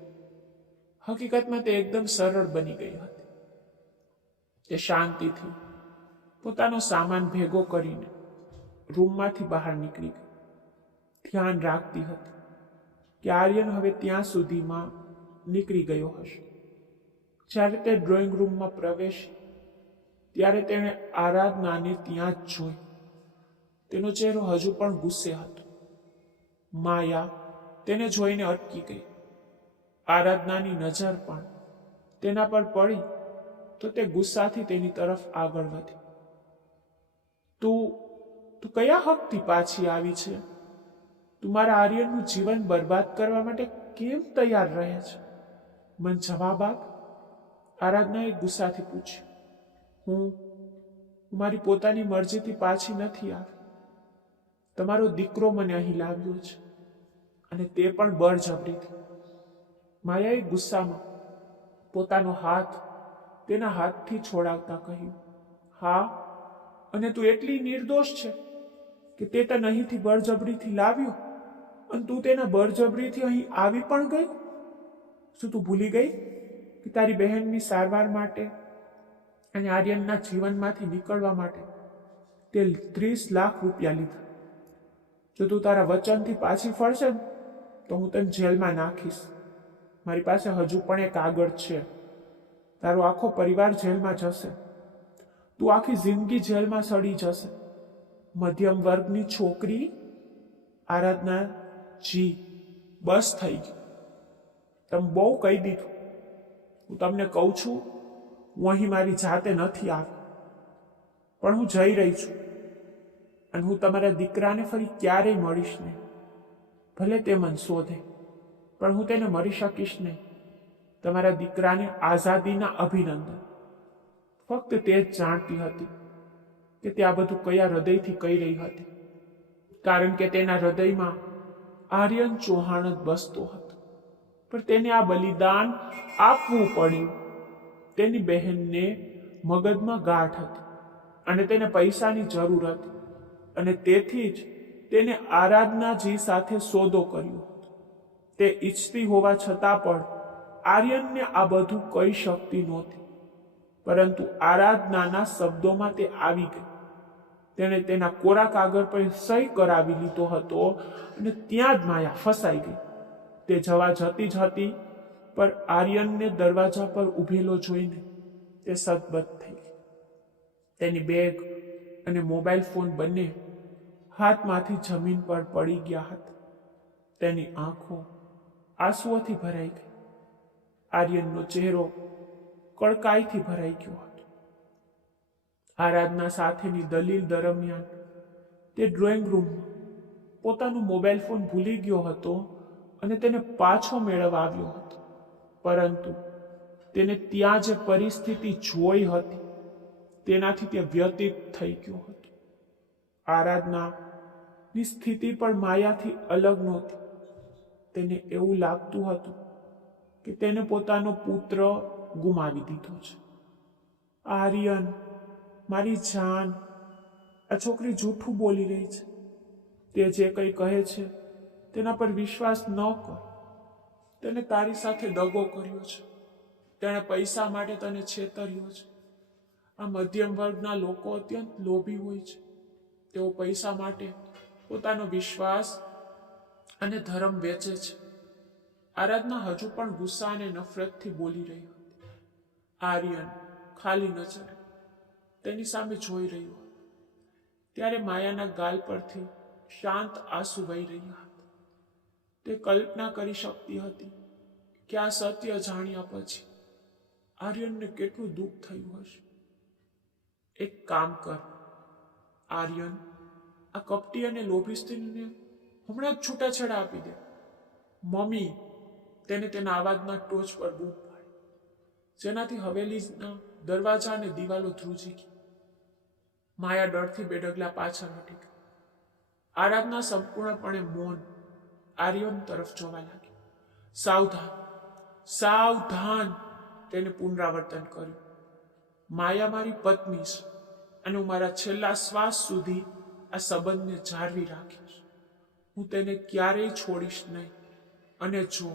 હકીકતમાં તે એકદમ સરળ બની ગઈ હતી. તે શાંતિથી પોતાનો સામાન ભેગો કરીને રૂમમાંથી બહાર નીકળી ગઈ. ધ્યાન રાખતી હતી કે આર્યન હવે ત્યાં સુધીમાં નીકળી ગયો હશે. જ્યારે તે ડ્રોઈંગ રૂમમાં પ્રવેશી ત્યારે તેણે આરાધનાને ત્યાં જ જોઈ. તેનો ચહેરો હજુ પણ ગુસ્સે હતો. માયા તેને જોઈને અટકી ગઈ. આરાધનાની નજર પણ તેના પર પડી તો તે ગુસ્સાથી તેની તરફ આગળ વધી. તું કયા હકથી પાછી આવી છે? તું મારા આર્યનનું જીવન બરબાદ કરવા માટે કેમ તૈયાર રહે છે? મને જવાબ આપ, આરાધનાએ ગુસ્સાથી પૂછ્યું. હું મારી પોતાની મરજીથી પાછી નથી આવી. તમારો દીકરો મને અહીં લાવ્યો છે, અને તે પણ બળજબરીથી. માયાએ ગુસ્સામાં પોતાનો હાથ તેના હાથથી છોડાવતા કહ્યું, હા, અને તું એટલી નિર્દોષ છે કે તે તને અહીંથી બળજબરીથી લાવ્યો, અને તું તેના બળજબરીથી અહીં આવી પણ ગઈ? શું તું ભૂલી ગઈ કે તારી બહેનની સારવાર માટે અને આર્યનના જીવનમાંથી નીકળવા માટે તે 30 લાખ રૂપિયા લીધા? જો તું તારા વચનથી પાછી ફરશે ને તો હું તને જેલમાં નાખીશ. મારી પાસે હજુ પણ એક કાગળ છે. તારો આખો પરિવાર જેલમાં જશે. તું આખી જિંદગી જેલમાં સડી જશે. મધ્યમ વર્ગની છોકરી આરાધના, જી બસ થઈ ગઈ. તમે બહુ કહી દીધું. હું તમને કહું છું, હું અહીં મારી જાતે નથી આવી, પણ હું જઈ રહી છું, અને હું તમારા દીકરાને ફરી ક્યારેય મળીશ નહીં. ભલે તે મને શોધે, પણ હું તેને મળી શકીશ નહીં. તમારા દીકરાને આઝાદીના અભિનંદન. ફક્ત તે જ જાણતી હતી કે તે આ બધું કયા હૃદયથી કહી રહી હતી, કારણ કે તેના હૃદયમાં આર્યન ચૌહાણ જ બસતો હતો. પણ તેને આ બલિદાન આપવું પડ્યું. તેની બહેનને મગજમાં ગાંઠ હતી, અને તેને પૈસાની જરૂર હતી, અને તેથી જ તેને આરાધનાજી સાથે સોદો કર્યો. તે ઈચ્છતી હોવા છતાં પણ આર્યનને આ બધું કહી શકતી નહોતી, પરંતુ આરાધનાના શબ્દોમાં તે આવી ગઈ. તેણે તેના કોરા કાગળ પર સહી કરાવી લીધો હતો, અને ત્યાં જ માયા ફસાઈ ગઈ. તે જવા જતી જ હતી, પણ આર્યનને દરવાજા પર ઊભેલો જોઈને તે સદબદ થઈ ગઈ. તેની બેગ અને મોબાઈલ ફોન બંને હાથમાંથી જમીન પર પડી ગયા હતા. તેની આંખો આંસુઓથી ભરાઈ ગઈ. આર્યનનો ચહેરો કડકાઈથી ભરાઈ ગયો હતો. આરાધના સાથેની દલીલ દરમિયાન તે ડ્રોઈંગ રૂમમાં પોતાનો મોબાઈલ ફોન ભૂલી ગયો હતો, અને તેને પાછો મેળવવા આવ્યો હતો. પરંતુ તેને ત્યાં જે પરિસ્થિતિ જોઈ હતી તેનાથી તે વ્યતીત થઈ ગયો હતો. આરાધનાની સ્થિતિ પણ માયાથી અલગ નહોતી. તેને એવું લાગતું હતું કે તેને પોતાનો પુત્ર ગુમાવી દીધો છે. આર્યન, મારી જાન, આ છોકરી જૂઠું બોલી રહી છે. તે જે કંઈ કહે છે તેના પર વિશ્વાસ ન કર. તેને તારી સાથે દગો કર્યો છે. તેણે પૈસા માટે તને છેતર્યો છે. આ મધ્યમ વર્ગના લોકો અત્યંત લોભી હોય છે. તેઓ પૈસા માટે પોતાનો વિશ્વાસ અને ધર્મ વેચે છે. આરાધના હજુ પણ ગુસ્સા અને નફરતથી બોલી રહી હતી. આર્યન ખાલી નજરે તેની સામે જોઈ રહ્યો હતો. ત્યારે માયાના ગાલ પરથી શાંત આંસુ વહી રહ્યા હતા. તે કલ્પના કરી શકતી હતી કે આ સત્ય જાણ્યા પછી આર્યનને કેટલું દુઃખ થયું હશે. એક કામ કર આર્યન, આ કપટી અને લોભી સ્ત્રીને હમણાં જ છૂટાછેડા આપી દે. મમ્મી તેને તેના અવાજના ટોચ પર બૂમ પાડી, જેનાથી હવેલીના દરવાજા અને દિવાલો ધ્રુજી ગઈ. માયા ડરથી બે ડગલા પાછળ હટી ગઈ. આરાધના સંપૂર્ણપણે મૌન આર્યન તરફ જોવા લાગી. સાવધાન, સાવધાન, તેને પુનરાવર્તન કર્યું. માયા મારી પત્ની છે, અને હું મારા છેલ્લા શ્વાસ સુધી આ સંબંધને જાળવી રાખીશ. હું તેને ક્યારેય છોડીશ નહીં, અને જો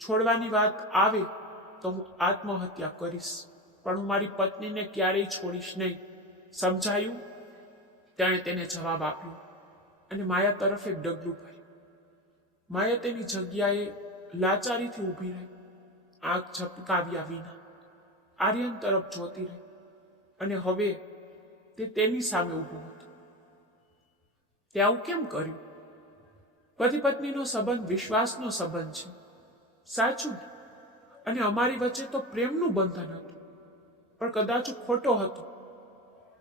છોડવાની વાત આવે તો હું આત્મહત્યા કરીશ, પણ હું મારી પત્નીને ક્યારેય છોડીશ નહીં. સમજાયું? તેણે તેને જવાબ આપ્યો, અને માયા તરફ એક ડગલું ભર્યું. માયા તેની જગ્યાએ લાચારીથી ઊભી રહી, આંખ ઝપકાવ્યા વિના આર્યન તરફ જોતી રહી, અને હવે તે તેની સામે ઊભું હતું. તે આવું કેમ કર્યું? પતિ પત્નીનો સંબંધ વિશ્વાસનો સંબંધ છે, સાચું? અને અમારી વચ્ચે તો પ્રેમનું બંધન હતું, પણ કદાચ ખોટો હતો.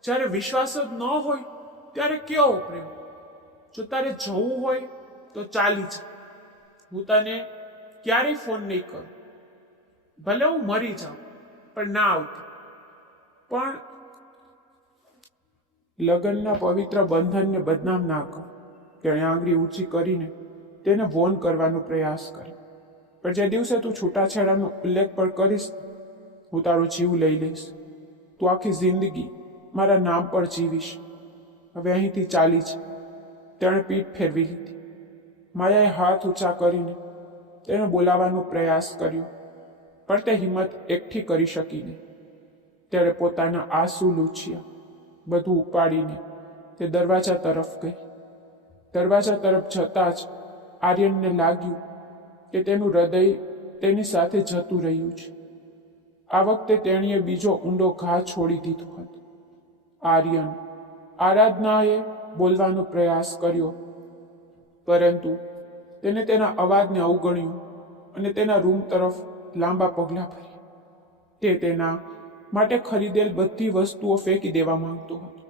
જ્યારે વિશ્વાસ જ ન હોય ત્યારે કેવો પ્રેમ? જો તારે જવું હોય તો ચાલી જા. હું તને ક્યારેય ફોન નહીં કરું. ભલે હું મરી જાઉં, પણ ના આવતી. પણ લગ્નના પવિત્ર બંધનને બદનામ ના કર. તેણે આંગળી ઊંચી કરીને તેને વોન કરવાનો પ્રયાસ કર્યો. પણ જે દિવસે તું છૂટાછેડાનો ઉલ્લેખ પણ કરીશ, હું તારો જીવ લઈ લઈશ. તું આખી જિંદગી મારા નામ પર જીવીશ. હવે અહીંથી ચાલી છે. તેણે પીઠ ફેરવી લીધી. માયાએ હાથ ઊંચા કરીને તેને બોલાવવાનો પ્રયાસ કર્યો, પણ તે હિંમત એકઠી કરી શકી નહીં. ત્યારે પોતાના આંસુ લૂછ્યા. બધું ઉપાડીને તે દરવાજા તરફ ગઈ. દરવાજા તરફ જતાં જ આર્યનને લાગ્યું કે તેનું હૃદય તેની સાથે જતું રહ્યું છે. આ વખતે તેણીએ બીજો ઊંડો ઘા છોડી દીધો હતો. આર્યન. આરાધનાએ બોલવાનો પ્રયાસ કર્યો, પરંતુ તેને તેના અવાજને અવગણ્યો અને તેના રૂમ તરફ લાંબા પગલાં ભર્યા. તે તેના માટે ખરીદેલ બધી વસ્તુઓ ફેંકી દેવા માંગતો હતો.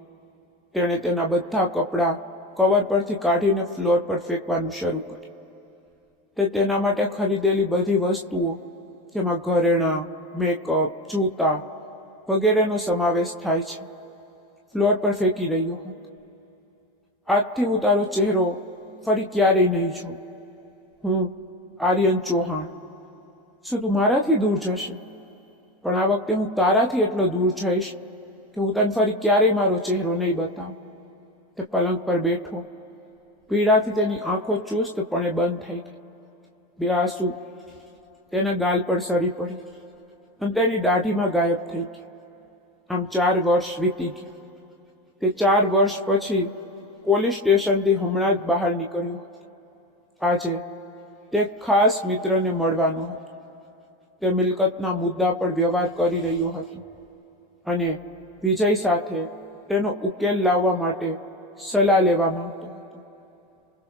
તેણે તેના બધા કપડાં કવર પરથી કાઢીને ફ્લોર પર ફેંકવાનું શરૂ કર્યું. તે તેના માટે ખરીદેલી બધી વસ્તુઓ, જેમાં ઘરેણાં, મેકઅપ, જૂતા વગેરેનો સમાવેશ થાય છે, ફ્લોર પર ફેંકી રહ્યો હતો. આજથી હું તારો ચહેરો ફરી ક્યારેય નહીં જોઉં. હું આર્યન ચૌહાણ. શું તું મારાથી દૂર જશે? પણ આ વખતે હું તારાથી એટલો દૂર જઈશ કે હું તને ફરી ક્યારેય મારો ચહેરો નહીં બતાવું. તે પલંગ પર બેઠો. પીડાથી તેની આંખો ચુસ્તપણે બંધ થઈ ગઈ. બે આંસુ તેના ગાલ પર સરી પડી અને તેની દાઢીમાં ગાયબ થઈ ગયા. આમ 4 વર્ષ વીતી ગયા. તે 4 વર્ષ પછી પોલીસ સ્ટેશનથી હમણાં જ બહાર નીકળ્યો હતો. આજે તે ખાસ મિત્રને મળવાનો હતો. તે મિલકતના મુદ્દા પર વ્યવહાર કરી રહ્યો હતો અને વિજય સાથે તેનો ઉકેલ લાવવા માટે સલાહ લેવા માંગતો હતો.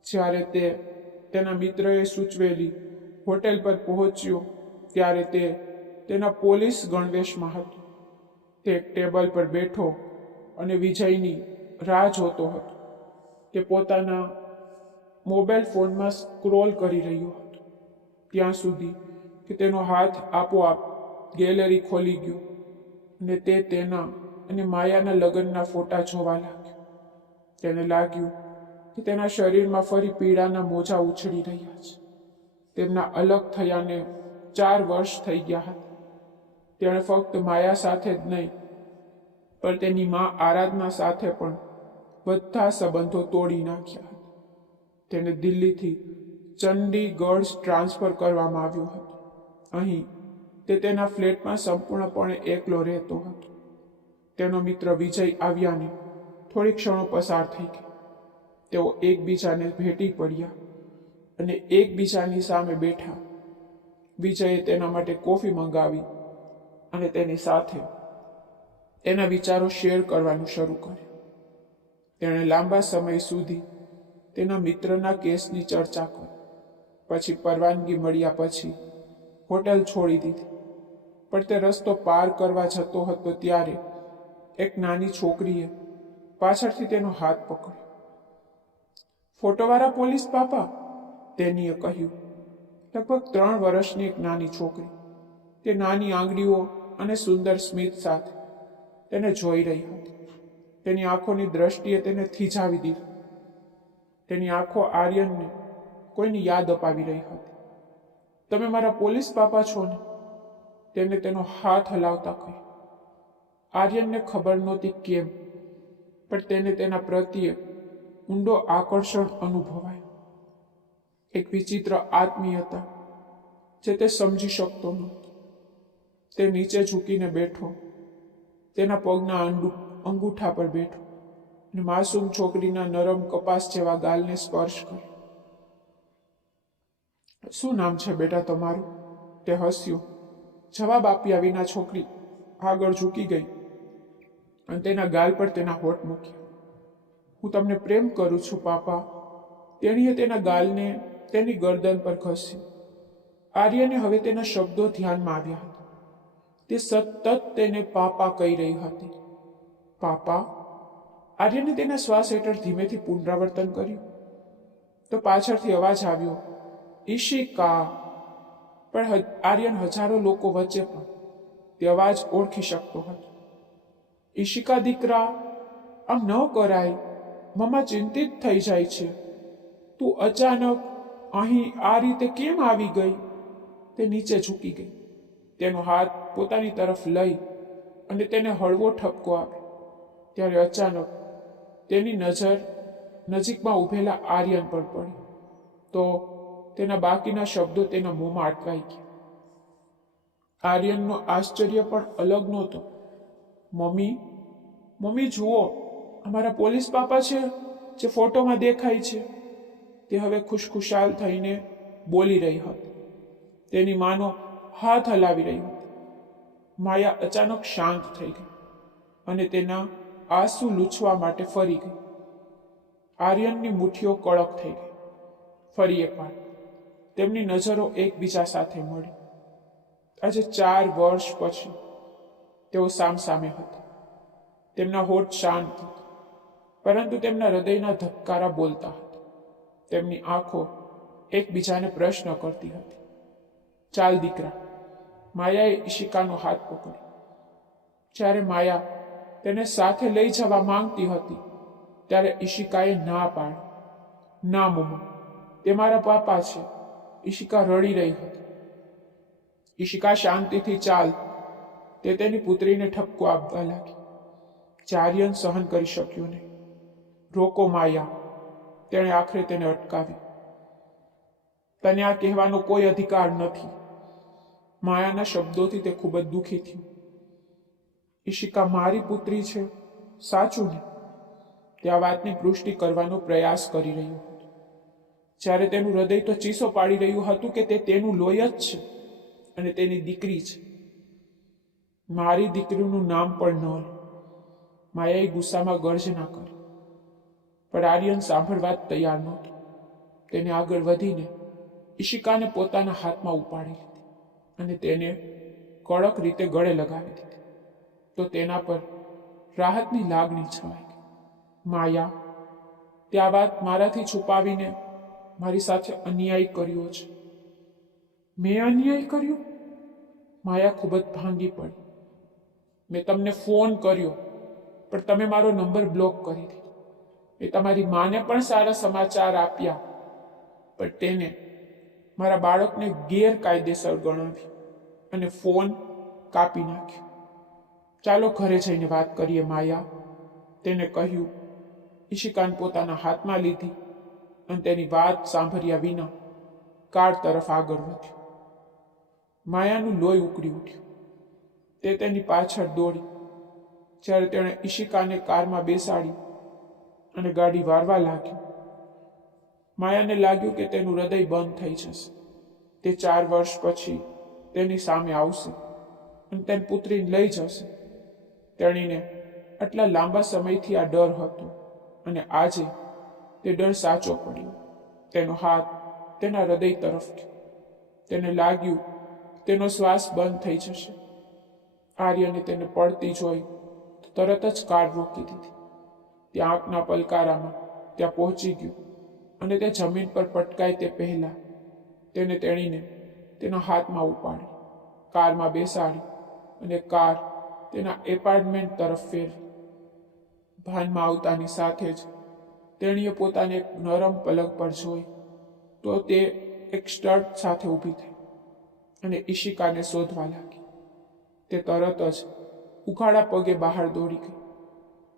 જ્યારે તે તેના મિત્રએ સૂચવેલી હોટેલ પર પહોંચ્યો ત્યારે તે તેના પોલીસ ગણવેશમાં હતો. તે એક ટેબલ પર બેઠો અને વિજયની રાહ જોતો હતો. તે પોતાના મોબાઈલ ફોનમાં સ્ક્રોલ કરી રહ્યો હતો ત્યાં સુધી કે તેનો હાથ આપોઆપ ગેલેરી ખોલી ગયો અને તે તેના અને માયાના લગ્નના ફોટા જોવા લાગ્યો. તેને લાગ્યું કે તેના શરીરમાં ફરી પીડાના મોજા ઉછળી રહ્યા છે. તેમના અલગ થયાને 4 વર્ષ થઈ ગયા હતા. તેણે ફક્ત માયા સાથે જ નહીં, પણ તેની મા આરાધના સાથે પણ બધા સંબંધો તોડી નાખ્યા હતા. તેને દિલ્હીથી ચંડીગઢ ટ્રાન્સફર કરવામાં આવ્યો હતો. અહીં તે તેના ફ્લેટમાં સંપૂર્ણપણે એકલો રહેતો હતો. તેનો મિત્ર વિજય આવ્યાને થોડી ક્ષણો પસાર થઈ ગઈ. તેઓ એકબીજાને ભેટી પડ્યા અને એકબીજાની સામે બેઠા. વિજયે તેના માટે કોફી મંગાવી અને તેની સાથે તેના વિચારો શેર કરવાનું શરૂ કર્યું. તેણે લાંબા સમય સુધી તેના મિત્રના કેસની ચર્ચા કરી. પછી પરવાનગી મળ્યા પછી હોટેલ છોડી દીધી. પણ તે રસ્તો પાર કરવા જતો હતો ત્યારે એક નાની છોકરીએ પાછળથી તેનો હાથ પકડ્યો. ફોટોવાળા પોલીસ પાપા, તેણીએ કહ્યું. લગભગ 3 વર્ષની એક નાની છોકરી. તે નાની આંગળીઓ અને સુંદર સ્મિત સાથે તેને જોઈ રહી હતી. તેની આંખોની દ્રષ્ટિએ તેને થીજાવી દીધો. તેની આંખો આર્યનને કોઈની યાદ અપાવી રહી હતી. તમે મારા પોલીસ પાપા છો ને? તેને તેનો હાથ હલાવતા કહ્યું. આર્યનને ખબર નહોતી કેમ, પણ તેને તેના પ્રત્યે ઊંડો આકર્ષણ અનુભવાયો. એક વિચિત્ર આત્મીયતા જે તે સમજી શકતો નહોતો. તે નીચે ઝૂકીને બેઠો, તેના પગના અંગૂઠા પર બેઠો અને માસૂમ છોકરીના નરમ કપાસ જેવા ગાલને સ્પર્શ કર્યો. શું નામ છે બેટા તમારું? તે હસ્યો. જવાબ આપ્યા વિના છોકરી આગળ ઝૂકી ગઈ અને તેના ગાલ પર તેના હોઠ મૂક્યા. હું તમને પ્રેમ કરું છું પાપા. તેણીએ તેના ગાલને તેની ગરદન પર ઘસ્યું. આર્યને હવે તેના શબ્દો ધ્યાનમાં આવ્યા હતા. તે સતત તેને પાપા કહી રહી હતી. પાપા? આર્યને તેના શ્વાસ હેઠળ ધીમેથી પુનરાવર્તન કર્યું. તો પાછળથી અવાજ આવ્યો, ઈશિકા. પણ આર્યન હજારો લોકો વચ્ચે પણ તે અવાજ ઓળખી શકતો હતો. ઈશિકા દીકરા, આમ ન કરાય. મમ્મા ચિંતિત થઈ જાય છે. તું અચાનક અહીં આ રીતે કેમ આવી ગઈ? તે નીચે ઝૂકી ગઈ. તેનો હાથ પોતાની તરફ લઈ અને તેને હળવો ઠપકો આપ્યો. ત્યારે અચાનક તેની નજર નજીકમાં ઊભેલા આર્યન પર પડી. તો તેના બાકીના શબ્દો તેના મોંમાં અટવાઈ ગયા. આર્યનનો આશ્ચર્ય પણ અલગ નહોતો. મમ્મી, મમ્મી જુઓ, અમારા પોલીસ પાપા છે જે ફોટોમાં દેખાય છે. તે હવે ખુશખુશાલ થઈને બોલી રહી હતી. તેની માનો હાથ હલાવી રહી હતી. માયા અચાનક શાંત થઈ ગઈ અને તેના આંસુ લૂછવા માટે ફરી ગઈ. આર્યનની મુઠ્ઠીઓ કડક થઈ ગઈ. ફરી એકવાર તેમની નજરો એકબીજા સાથે મળી. આજે 4 વર્ષ પછી તેઓ સામસામે હતા. તેમના હોઠ શાંત હતા, પરંતુ તેમના હૃદયના ધબકારા બોલતા હતા. તેમની આંખો એકબીજાને પ્રશ્ન કરતી હતી. ચાલ દીકરા. માયાએ ઈશિકાનો હાથ પકડ્યો. જ્યારે માયા તેને સાથે લઈ જવા માંગતી હતી ત્યારે ઈશિકાએ ના પાડી. ના મમ્મા, તે મારા પાપા છે. ઈશિકા રડી રહી હતી. ઈશિકા શાંતિથી ચાલ. તે તેની પુત્રીને ઠપકો આપવા લાગી. આર્યન સહન કરી શક્યો નહીં. રોકો માયા. તેણે આખરે તેને અટકાવી. તને આ કહેવાનો કોઈ અધિકાર નથી. માયાના શબ્દોથી તે ખૂબ જ દુઃખી થયું. ઈશિકા મારી પુત્રી છે, સાચું ને? તે આ વાતની પુષ્ટિ કરવાનો પ્રયાસ કરી રહ્યો હતો. જ્યારે તેનું હૃદય તો ચીસો પાડી રહ્યું હતું કે તે તેનું લોહી જ છે અને તેની દીકરી છે. મારી દીકરીનું નામ પણ ન લો. માયાએ ગુસ્સામાં ગર્જના કરી. પણ આર્યન સાંભળવા તૈયાર નહોતો. તેને આગળ વધીને ઈશિકાને પોતાના હાથમાં ઉપાડી લીધી અને તેને કડક રીતે ગળે લગાવી દીધી. તો તેના પર રાહતની લાગણી છવાઈ ગઈ. માયા, તે આ વાત મારાથી છુપાવીને મારી સાથે અન્યાય કર્યો છે. મેં અન્યાય કર્યો? માયા ખૂબ જ ભાંગી પડી. મેં તમને ફોન કર્યો, પણ તમે મારો નંબર બ્લોક કરી દીધો. મેં તમારી માને પણ સારા સમાચાર આપ્યા, પણ તેને મારા બાળકને ગેરકાયદેસર ગણાવી અને ફોન કાપી નાખ્યો. ચાલો ઘરે જઈને વાત કરીએ માયા, તેને કહ્યું. ઈશિકાને પોતાના હાથમાં લીધી અને તેની વાત સાંભળ્યા વિના કાર તરફ આગળ વધ્યો. માયાનું લોહી ઉકળી ઉઠ્યું. તે તેની પાછળ દોડી. જ્યારે તેણે ઈશિકાને કારમાં બેસાડી અને ગાડી વારવા લાગ્યું, માયાને લાગ્યું કે તેનું હૃદય બંધ થઈ જશે. તે 4 વર્ષ પછી તેની સામે આવશે અને તેની પુત્રીને લઈ જશે. તેણીને આટલા લાંબા સમયથી આ ડર હતો અને આજે તે ડર સાચો પડ્યો. તેનો હાથ તેના હૃદય તરફ ગયો. તેને લાગ્યું તેનો શ્વાસ બંધ થઈ જશે. આર્યને તેને પડતી જોઈ તરત જ કાર રોકી દીધી. ત્યાં આંખના પલકારામાં ત્યાં પહોંચી ગયો અને તે જમીન પર પટકાય તે પહેલા તેને તેણીને તેના હાથમાં ઉપાડી, કારમાં બેસાડી અને કાર તેના એપાર્ટમેન્ટ તરફ ફેરવી. ભાનમાં આવતાની સાથે જ તેણીએ પોતાને એક નરમ પલંગ પર જોઈ તો તે એક સ્ટડ સાથે ઊભી થઈ અને ઈશિકાને શોધવા લાગી. તે તરત જ ઉઘાડા પગે બહાર દોડી ગઈ,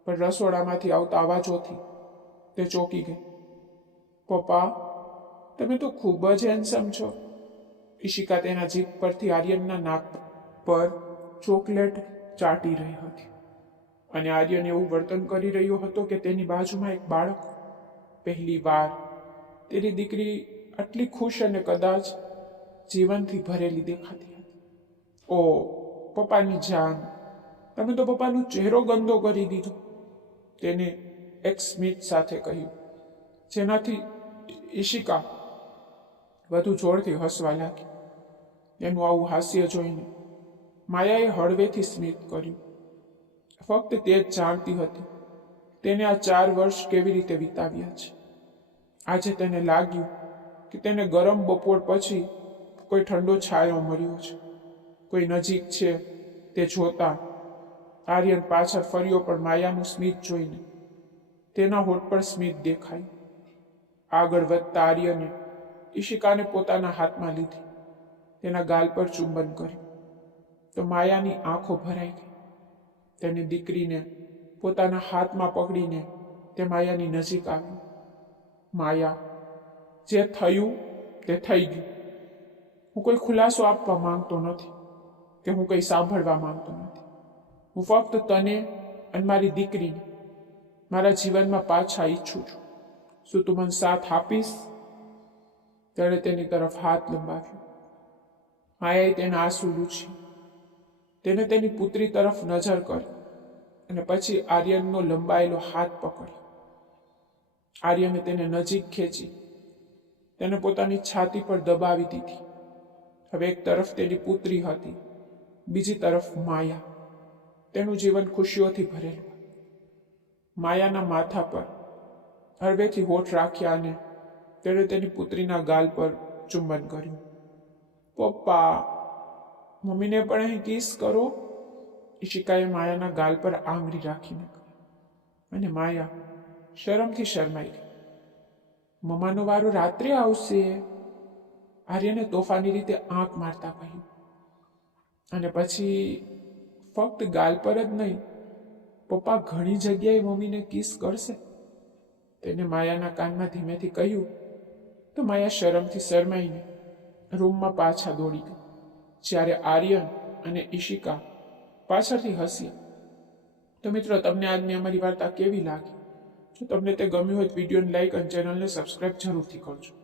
પણ રસોડામાંથી આવતા અવાજોથી તે ચોંકી ગઈ. પપ્પા, તમે તો ખૂબ જ હેન્ડસમ છો. ઈશિકા તેના જીભ પરથી આર્યનના નાક પર ચોકલેટ ચાટી રહી હતી અને આર્યન એવું વર્તન કરી રહ્યો હતો કે તેની બાજુમાં એક બાળક. પહેલી વાર તેની દીકરી આટલી ખુશ અને કદાચ જીવનથી ભરેલી દેખાતી હતી. ઓ પપ્પાની જાન, તમે તો પપ્પાનો ચહેરો ગંદો કરી દીધો, તેને એક સ્મિત સાથે કહ્યું, જેનાથી ઈશિકા વધુ જોરથી હસવા લાગી. એનું આવું હાસ્ય જોઈને માયાએ હળવેથી સ્મિત કર્યું. ફક્ત તે જ જાણતી હતી તેને આ 4 વર્ષ કેવી રીતે વિતાવ્યા છે. આજે તેને લાગ્યું કે તેને ગરમ બપોર પછી કોઈ ઠંડો છાંયો મળ્યો છે. કોઈ નજીક છે તે જોતા આર્યન પાછળ ફર્યો, પણ માયાનું સ્મિત જોઈને તેના હોઠ પર સ્મિત દેખાયું. આગળ વધતા આર્યને ઈશિકાને પોતાના હાથમાં લીધી, તેના ગાલ પર ચુંબન કર્યું તો માયાની આંખો ભરાઈ ગઈ. તેને દીકરીને પોતાના હાથમાં પકડીને તે માયાની નજીક આવ્યું. માયા, જે થયું તે થઈ ગયું. હું કોઈ ખુલાસો આપવા માંગતો નથી કે હું કંઈ સાંભળવા માંગતો નથી. હું ફક્ત તને અને મારી દીકરીને મારા જીવનમાં પાછા ઈચ્છું છું. શું તું મને સાથ આપીશ? તેણે તેની તરફ હાથ લંબાવ્યો. માયાએ તેના આંસુ લૂછ્યા. તેને તેની પુત્રી તરફ નજર કરી અને પછી આર્યનનો લંબાયેલો હાથ પકડ્યો. આર્યને તેને નજીક ખેંચી તેને પોતાની છાતી પર દબાવી દીધી. હવે એક તરફ તેની પુત્રી હતી, બીજી તરફ માયા. તેનું જીવન ખુશીઓથી ભરેલું. માયાના માથા પર હળવેથી હોઠ રાખ્યા અને તેણે તેની પુત્રીના ગાલ પર ચુંબન કર્યું. પપ્પા, મમ્મીને પણ અહીં કિસ કરો. ઈશિકાએ માયાના ગાલ પર આંગળી રાખીને અને માયા શરમથી શરમાઈ ગઈ. મમ્માનો વારો રાત્રે આવશે, આર્યને તોફાની રીતે આંખ મારતા કહ્યું. અને પછી ફક્ત ગાલ પર જ નહીં, પપ્પા ઘણી જગ્યાએ મમ્મીને કિસ કરશે, તેને માયાના કાનમાં ધીમેથી કહ્યું. તો માયા શરમથી શરમાઈને રૂમમાં પાછા દોડી ગઈ, જ્યારે આર્યન અને ઈશિકા પાછળથી હસ્યા. તો મિત્રો, તમને આજની અમારી વાર્તા કેવી લાગી? જો તમને તે ગમ્યું હોય તો વિડીયોને લાઈક અને ચેનલને સબસ્ક્રાઈબ જરૂરથી કરજો.